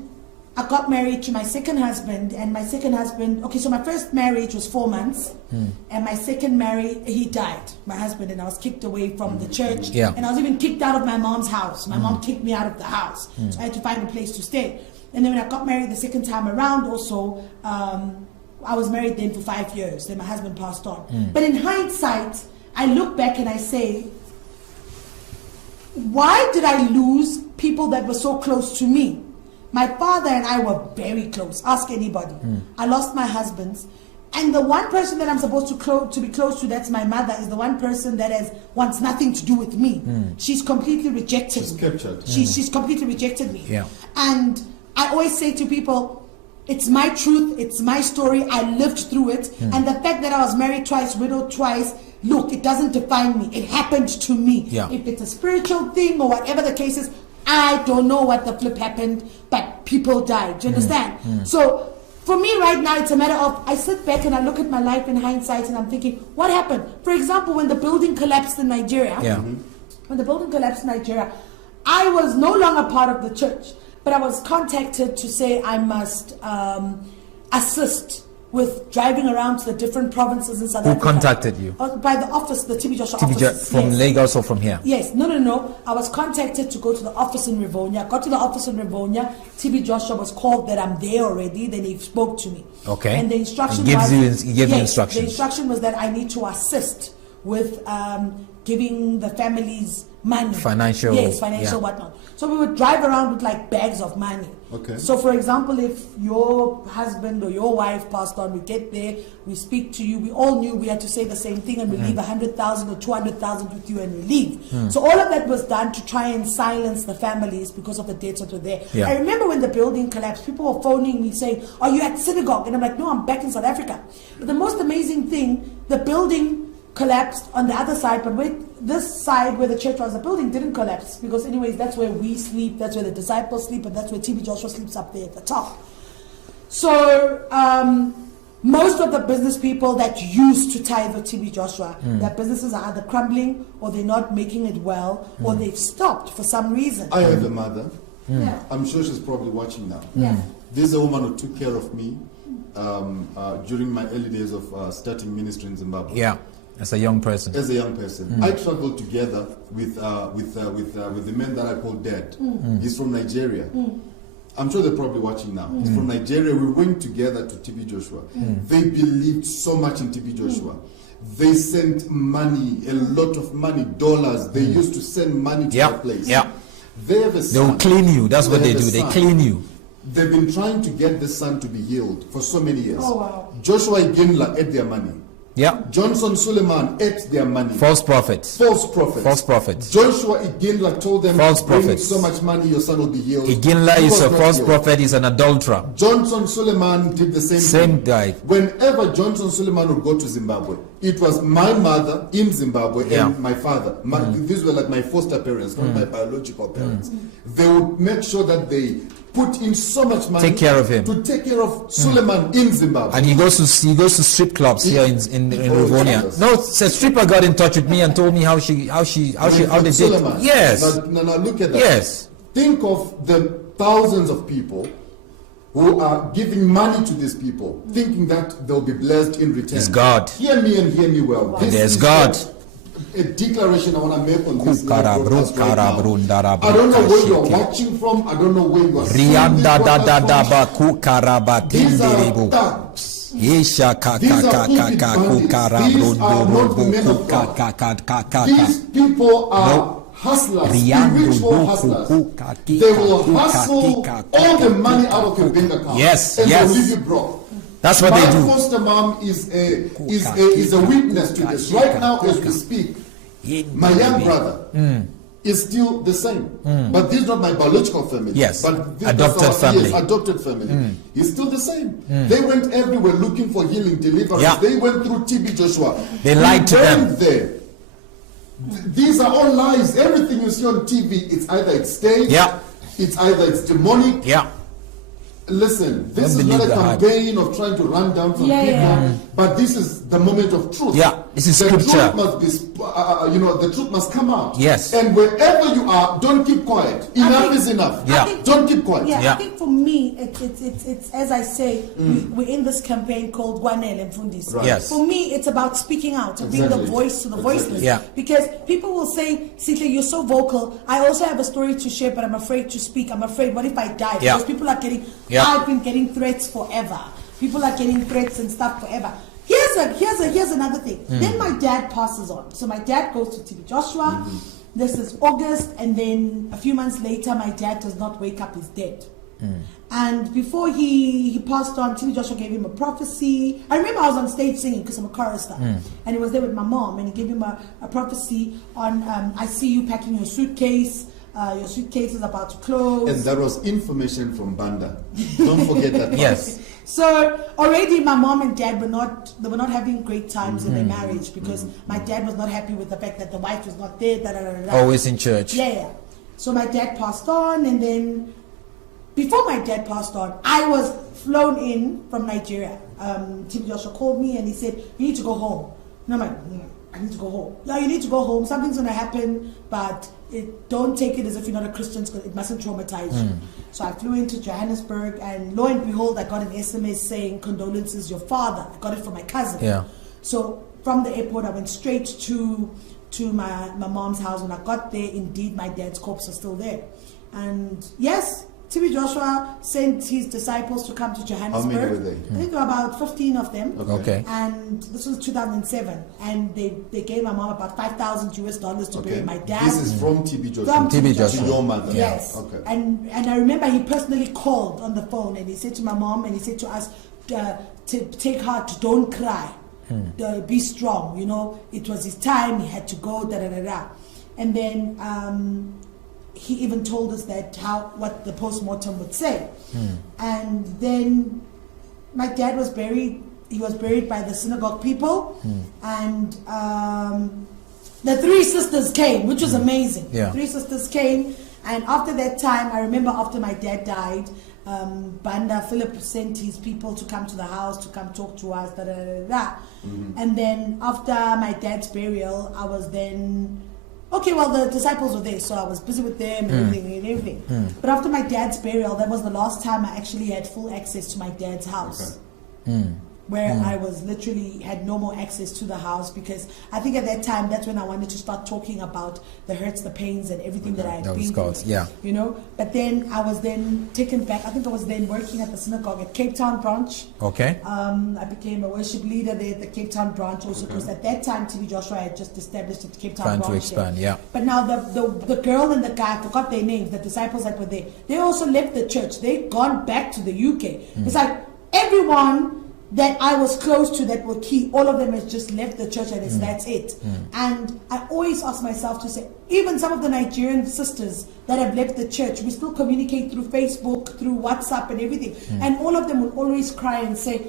I got married to my second husband, and my second husband, okay, so my first marriage was 4 months, and my second marriage, he died, my husband, and I was kicked away from the church, and I was even kicked out of my mom's house. My mom kicked me out of the house, so I had to find a place to stay. And then when I got married the second time around also, I was married then for 5 years, then my husband passed on. But in hindsight, I look back and I say, why did I lose people that were so close to me? My father and I were very close. Ask anybody. I lost my husbands. And the one person that I'm supposed to be close to, that's my mother, is the one person that wants nothing to do with me. She's completely rejected me. She's captured. She's completely rejected me. Yeah. And I always say to people, it's my truth, it's my story, I lived through it. And the fact that I was married twice, widowed twice, look, it doesn't define me. It happened to me. Yeah. If it's a spiritual thing or whatever the case is, I don't know what the flip happened, but people died. Do you understand? So for me right now, it's a matter of, I sit back and I look at my life in hindsight and I'm thinking, what happened? For example, when the building collapsed in Nigeria, when the building collapsed in Nigeria, I was no longer part of the church, but I was contacted to say I must assist with driving around to the different provinces in South Africa. Who contacted you? By the office, the TB Joshua office. From Lagos or from here? Yes. No. I was contacted to go to the office in Rivonia. I got to the office in Rivonia. TB Joshua was called that I'm there already. Then he spoke to me. Okay. And the instruction he gave you instructions. instructions. The instruction was that I need to assist with giving the families money. Financial. Yes, financial whatnot. So we would drive around with like bags of money. Okay. So for example, if your husband or your wife passed on, we get there, we speak to you, we all knew we had to say the same thing, and we leave 100,000 or 200,000 with you and we leave. So all of that was done to try and silence the families because of the deaths that were there. Yeah. I remember when the building collapsed, people were phoning me saying, are you at synagogue? And I'm like, no, I'm back in South Africa. But the most amazing thing, the building collapsed on the other side, but with this side where the church was, the building didn't collapse, because anyways, that's where we sleep, that's where the disciples sleep, and that's where TB Joshua sleeps up there at the top. So most of the business people that used to tithe with TB Joshua, their businesses are either crumbling or they're not making it well, or they've stopped for some reason. I have a mother. Yeah. I'm sure she's probably watching now. Yeah. This is a woman who took care of me during my early days of starting ministry in Zimbabwe. Yeah. As a young person. As a young person. I traveled together with the man that I call Dad. He's from Nigeria. I'm sure they're probably watching now. He's from Nigeria. We went together to TB Joshua. They believed so much in TB Joshua. They sent money, a lot of money, dollars. They used to send money to that place. Yeah. They have a son. They will clean you. That's what they do. They clean you. They've been trying to get the son to be healed for so many years. Oh, wow. Joshua Iginla ate their money. Yeah. Johnson Suleiman ate their money. False prophets. False prophets. False prophets. Joshua Iginla told them, false bring prophets. so much money, your son will be healed. Iginla is a false prophet, is an adulterer. Johnson Suleiman did the same thing. Guy. Whenever Johnson Suleiman would go to Zimbabwe, it was my mother in Zimbabwe and my father. These were like my foster parents, not my biological parents. They would make sure that they put in so much money take care of him, to take care of Suleiman in Zimbabwe. And he goes to strip clubs here in Rivonia. No, a stripper got in touch with me and told me how they did. Yes. Now look at that. Yes. Think of the thousands of people who are giving money to these people, thinking that they'll be blessed in return. It's God. Hear me and hear me well. Wow. There's God. A declaration I want to make on this live broadcast right now. I don't know where you're watching from. I don't know where you're seeing this broadcast from. These are thugs. These are wicked bandits. These people are hustlers, spiritual hustlers. They will hustle all the money out of your bank account. Yes, and they'll leave you broke. That's what they do. My foster mom is a witness to this. Right now, as we speak, my young brother is still the same. But this is not my biological family. Yes, but this adopted family. Yes, adopted family. He's still the same. They went everywhere looking for healing, deliverance. Yeah. They went through TB Joshua. They lied to them. There. These are all lies. everything you see on TV, it's either it's staged, it's either it's demonic. Listen, this is not a campaign of trying to run down from people, but this is the moment of truth. This is the scripture. Truth must be, the truth must come out. Yes. And wherever you are, don't keep quiet. Enough is enough. Don't keep quiet. I think for me, it's as I say, we're in this campaign called Gwanele Mfundisi. Right. Yes. For me, it's about speaking out, of being the voice to the voiceless. Because people will say, Sihle, you're so vocal. I also have a story to share, but I'm afraid to speak. I'm afraid, what if I die? Because people are getting, I've been getting threats forever. People are getting threats and stuff forever. Here's another thing. Then my dad passes on. So my dad goes to TB Joshua. This is August, and then a few months later, my dad does not wake up. He's dead. And before he passed on, TB Joshua gave him a prophecy. I remember I was on stage singing because I'm a chorister, and he was there with my mom, and he gave him a prophecy on I see you packing your suitcase. Your suitcase is about to close. And that was information from Banda. Don't forget that. Yes. So already my mom and dad were not having great times in their marriage because my dad was not happy with the fact that the wife was not there. Always in church. So my dad passed on, and then before my dad passed on, I was flown in from Nigeria. TB Joshua called me and he said, you need to go home. And I'm like, I need to go home. Yeah, you need to go home. Something's going to happen, but don't take it as if you're not a Christian because it mustn't traumatize you. So I flew into Johannesburg, and lo and behold, I got an SMS saying, condolences, your father. I got it from my cousin. So from the airport, I went straight to my mom's house. When I got there, indeed, my dad's corpse was still there. And yes, TB Joshua sent his disciples to come to Johannesburg. How many were they? I think there were about 15 of them. Okay. And this was 2007. And they gave my mom about $5,000 to bury my dad. This is from TB Joshua. From TB Joshua. To your mother. Yes. Okay. And I remember he personally called on the phone and he said to my mom and he said to us, take heart, don't cry. Be strong. It was his time. He had to go. And then he even told us that what the post-mortem would say. And then my dad was buried. He was buried by the synagogue people. And the three sisters came, which was amazing. Three sisters came. And after that time, I remember after my dad died, Banda Philip sent his people to come to the house, to come talk to us. And then after my dad's burial, I was then... Okay, well, the disciples were there, so I was busy with them and everything. But after my dad's burial, that was the last time I actually had full access to my dad's house. Where I was literally had no more access to the house, because I think at that time, that's when I wanted to start talking about the hurts, the pains, and everything that I had been through. But then I was then taken back. I think I was then working at the synagogue at Cape Town branch. Okay. I became a worship leader there at the Cape Town branch also, because at that time TB Joshua had just established the Cape Town branch. Trying to expand, But now the girl and the guy, I forgot their names, the disciples that were there, they also left the church. They'd gone back to the UK. It's like everyone that I was close to that were key, all of them has just left the church and that's it. And I always ask myself to say, even some of the Nigerian sisters that have left the church, we still communicate through Facebook, through WhatsApp and everything. And all of them will always cry and say,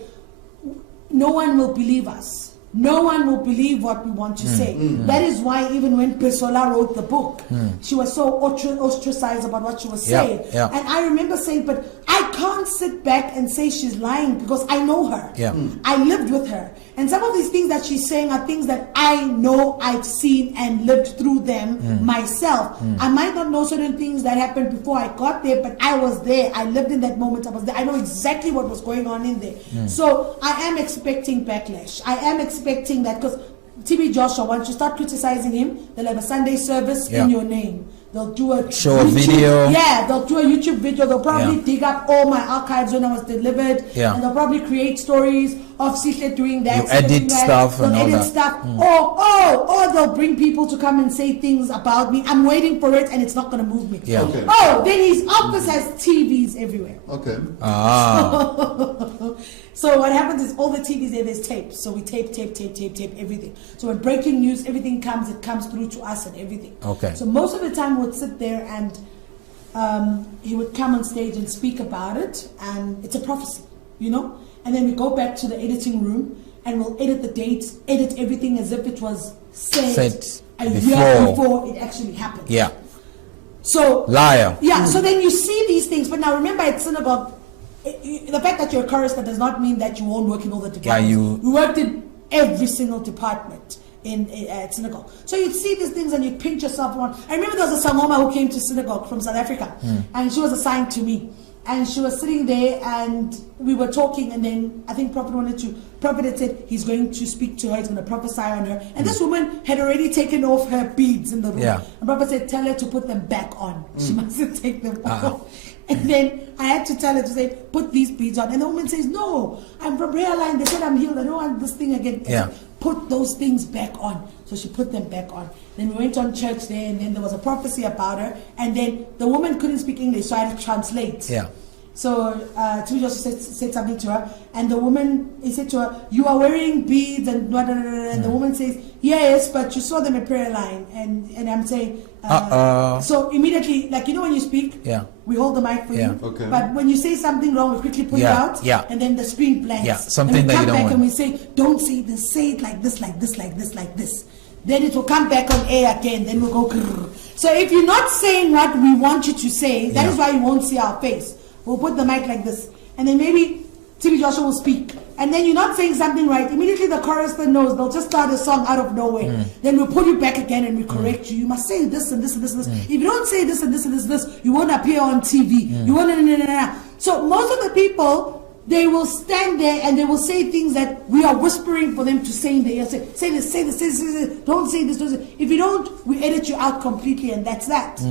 no one will believe us. No one will believe what we want to say. That is why even when Pesola wrote the book, she was so ostracized about what she was saying. And I remember saying, but I can't sit back and say she's lying because I know her. I lived with her. And some of these things that she's saying are things that I know, I've seen and lived through them myself. I might not know certain things that happened before I got there, but I was there. I lived in that moment. I was there. I know exactly what was going on in there. So I am expecting backlash. I am expecting that, because TB Joshua, once you start criticizing him, they'll have a Sunday service in your name. They'll do a video. Yeah, they'll do a YouTube video. They'll probably dig up all my archives when I was delivered. And they'll probably create stories of Sihle doing that. You edit stuff and all that. Stuff. Or they'll bring people to come and say things about me. I'm waiting for it and it's not going to move me. Oh, then his office has TVs everywhere. So what happens is all the TVs there's tapes. So we tape everything. So when breaking news, everything comes, it comes through to us and everything. So most of the time we'd sit there and he would come on stage and speak about it, and it's a prophecy, you know? And then we go back to the editing room and we'll edit the dates, edit everything as if it was said a year before it actually happened. So liar. So then you see these things, but now remember at synagogue, the fact that you're a chorister does not mean that you won't work in all the departments. You worked in every single department at synagogue. So you'd see these things and you'd pinch yourself on. I remember there was a Sangoma who came to synagogue from South Africa, and she was assigned to me. And she was sitting there and we were talking, and then I think Prophet had said he's going to speak to her, he's going to prophesy on her. And this woman had already taken off her beads in the room. And Prophet said, tell her to put them back on. She mustn't take them off. And then I had to tell her to say, put these beads on. And the woman says, no, I'm from prayer line. They said I'm healed. I don't want this thing again. Said, put those things back on. So she put them back on. Then we went on church there, and then there was a prophecy about her. And then the woman couldn't speak English, so I had to translate. So Tumi Joshua said something to her, and the woman, he said to her, you are wearing beads, and blah, blah, blah, blah. And the woman says, yes, but you saw them at prayer line. And I'm saying, so immediately, like, you know when you speak, we hold the mic for you. But when you say something wrong, we quickly put it out, and then the screen blanks. Something and we that come you don't back want. And we say, don't say this, say it like this, like this, like this, like this. Then it will come back on air again, then we'll go grrr. So if you're not saying what we want you to say, that is why you won't see our face. We'll put the mic like this, and then maybe TB Joshua will speak, and then you're not saying something right. Immediately the chorister knows, they'll just start a song out of nowhere. Then we'll pull you back again and we correct you. You must say this and this and this and this. If you don't say this and this and this and this, you won't appear on TV. You won't. So most of the people, they will stand there and they will say things that we are whispering for them to say in the ear. Say this, say this, say this. Don't say this, don't say this. If you don't, we edit you out completely, and that's that.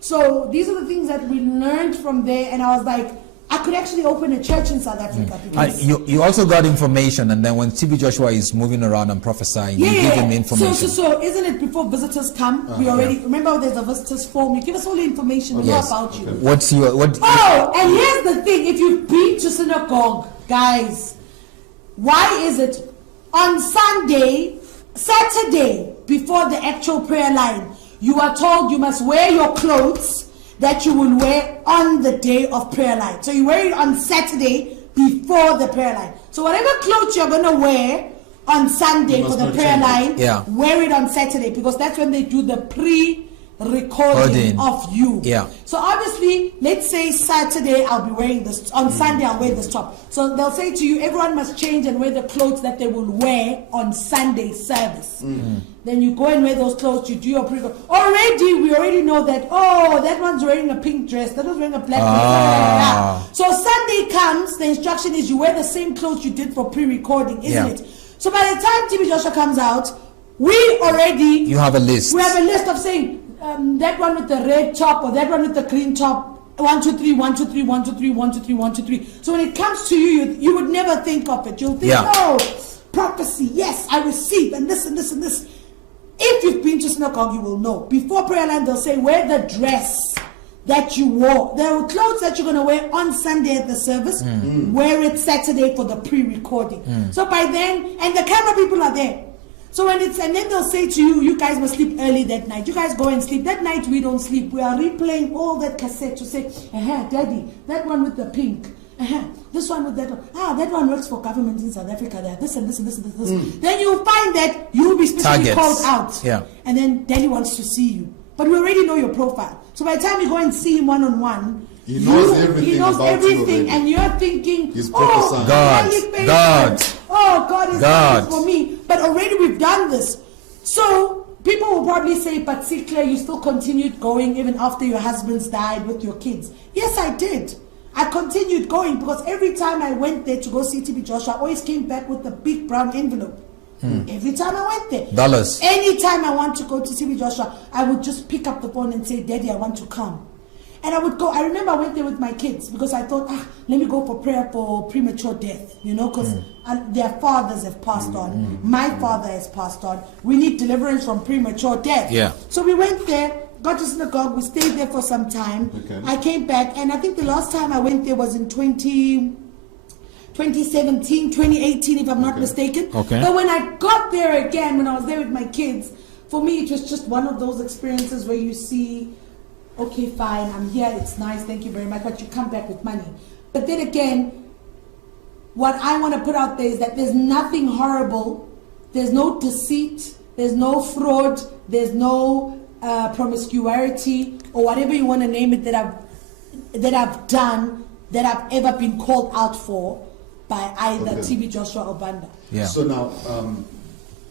So these are the things that we learned from there, and I was like, I could actually open a church in South Africa. Because you also got information, and then when TB Joshua is moving around and prophesying, you give him information. So isn't it before visitors come, we already, remember there's a visitors form, you give us all the information we know about you. What's your, what? Oh, and here's the thing, if you've been to synagogue, guys, why is it on Saturday, before the actual prayer line, you are told you must wear your clothes that you will wear on the day of prayer line. So you wear it on Saturday before the prayer line. So whatever clothes you're going to wear on Sunday for the prayer line, wear it on Saturday, because that's when they do the pre-recording of you. So obviously, let's say Saturday I'll be wearing this, on Sunday I'll wear this top. So they'll say to you, everyone must change and wear the clothes that they will wear on Sunday service. Then you go and wear those clothes, you do your pre-record. We already know that, that one's wearing a pink dress, that one's wearing a black dress. So Sunday comes, the instruction is you wear the same clothes you did for pre-recording, isn't it? So by the time TB Joshua comes out, you have a list. We have a list of saying, that one with the red top or that one with the green top, 1, 2, 3, 1, 2, 3, 1, 2, 3, 1, 2, 3, 1, 2, 3. So when it comes to you, you would never think of it. You'll think, prophecy, yes, I received, and this and this and this. If you've been to synagogue, you will know. Before prayer line, they'll say, wear the dress that you wore. There were clothes that you're going to wear on Sunday at the service. Wear it Saturday for the pre-recording. So by then, and the camera people are there. So when it's, and then they'll say to you, you guys must sleep early that night. You guys go and sleep. That night we don't sleep. We are replaying all that cassette to say, Daddy, that one with the pink. This one with that one. That one works for government in South Africa. There, this and this and this and this. Then you'll find that you'll be specially called out. Yeah. And then Daddy wants to see you. But we already know your profile. So by the time you go and see him one-on-one, he knows everything, and you're thinking, God is God for me. But already we've done this. So people will probably say, but see, Claire, you still continued going even after your husbands died with your kids. Yes, I did. I continued going because every time I went there to go see TB Joshua, I always came back with a big brown envelope. Every time I went there. Dollars. Anytime I want to go to TB Joshua, I would just pick up the phone and say, Daddy, I want to come. And I would go. I remember I went there with my kids because I thought, let me go for prayer for premature death, because their fathers have passed on. My father has passed on. We need deliverance from premature death. Yeah. So we went there, got to synagogue, we stayed there for some time. Okay. I came back, and I think the last time I went there was in 2017, 2018, if I'm not mistaken. Okay. But when I got there again, when I was there with my kids, for me it was just one of those experiences where you see, okay, fine, I'm here, it's nice, thank you very much, but you come back with money. But then again, what I want to put out there is that there's nothing horrible, there's no deceit, there's no fraud, there's no promiscuity, or whatever you want to name it, that I've done, that I've ever been called out for by either TB Joshua or Banda. Yeah. So now,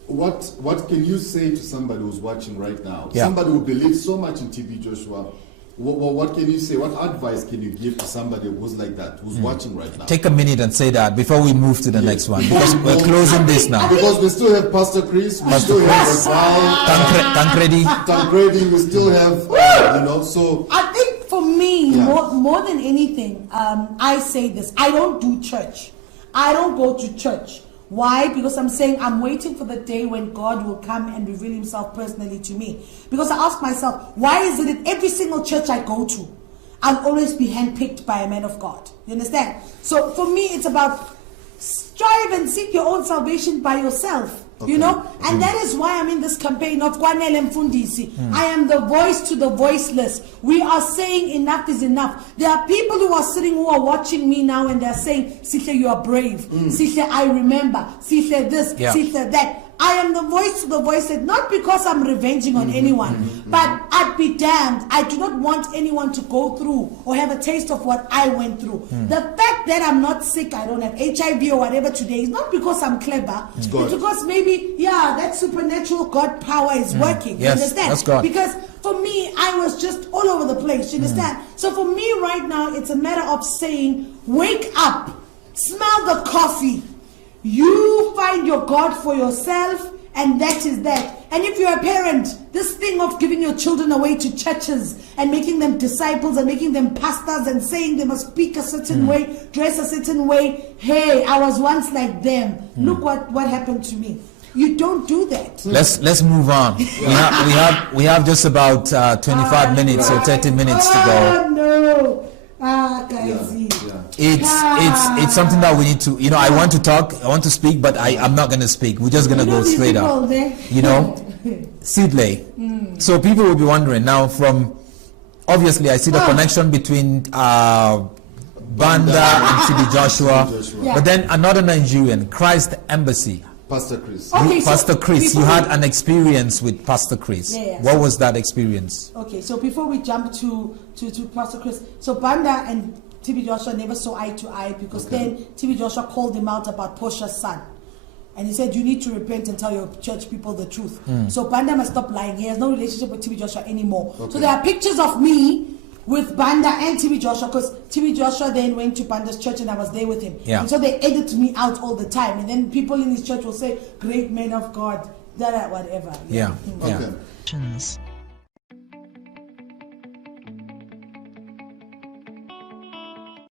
what can you say to somebody who's watching right now? Yeah. Somebody who believes so much in TB Joshua. What can you say? What advice can you give to somebody who's like that, who's watching right now? Take a minute and say that before we move to the next one, because we're closing this now. Because we still have Pastor Chris, we still have Tancredi, we still have, so. I think for me, more than anything, I say this, I don't do church. I don't go to church. Why? Because I'm saying I'm waiting for the day when God will come and reveal himself personally to me. Because I ask myself, why is it that every single church I go to, I'll always be handpicked by a man of God? You understand? So for me, it's about strive and seek your own salvation by yourself. And that is why I'm in this campaign of Kwanele Mfundisi. I am the voice to the voiceless. We are saying enough is enough. There are people who are sitting, who are watching me now, and they're saying, Sihle, you are brave. Sihle, I remember. Sihle, this. Sihle, that. I am the voice to the voiceless, not because I'm revenging on anyone, but I'd be damned. I do not want anyone to go through or have a taste of what I went through. The fact that I'm not sick, I don't have HIV or whatever today, is not because I'm clever. It's because maybe, that supernatural God power is working. Yes, you understand? that's God. Because for me, I was just all over the place. You understand? So for me right now, it's a matter of saying, wake up, smell the coffee. You find your God for yourself, and that is that. And if you're a parent, this thing of giving your children away to churches and making them disciples and making them pastors and saying they must speak a certain way, dress a certain way. Hey, I was once like them. Look what happened to me. You don't do that. Let's move on. We have just about 25 minutes or 30 minutes to go. No. It's something that we need to, I want to talk, I want to speak, but I'm not going to speak. We're just going to go straight up. Sidley. So people will be wondering now, obviously I see the connection between Banda and TB Joshua, but then another Nigerian, Christ Embassy. Pastor Chris. Pastor Chris, you had an experience with Pastor Chris. What was that experience? Okay, so before we jump to Pastor Chris, so Banda and TB Joshua never saw eye to eye, because then TB Joshua called him out about Portia's son. And he said, you need to repent and tell your church people the truth. So Banda must stop lying. He has no relationship with TB Joshua anymore. So there are pictures of me with Banda and TB Joshua, because TB Joshua then went to Banda's church and I was there with him. And so they edit me out all the time. And then people in his church will say, great man of God, that whatever. Yeah. Okay.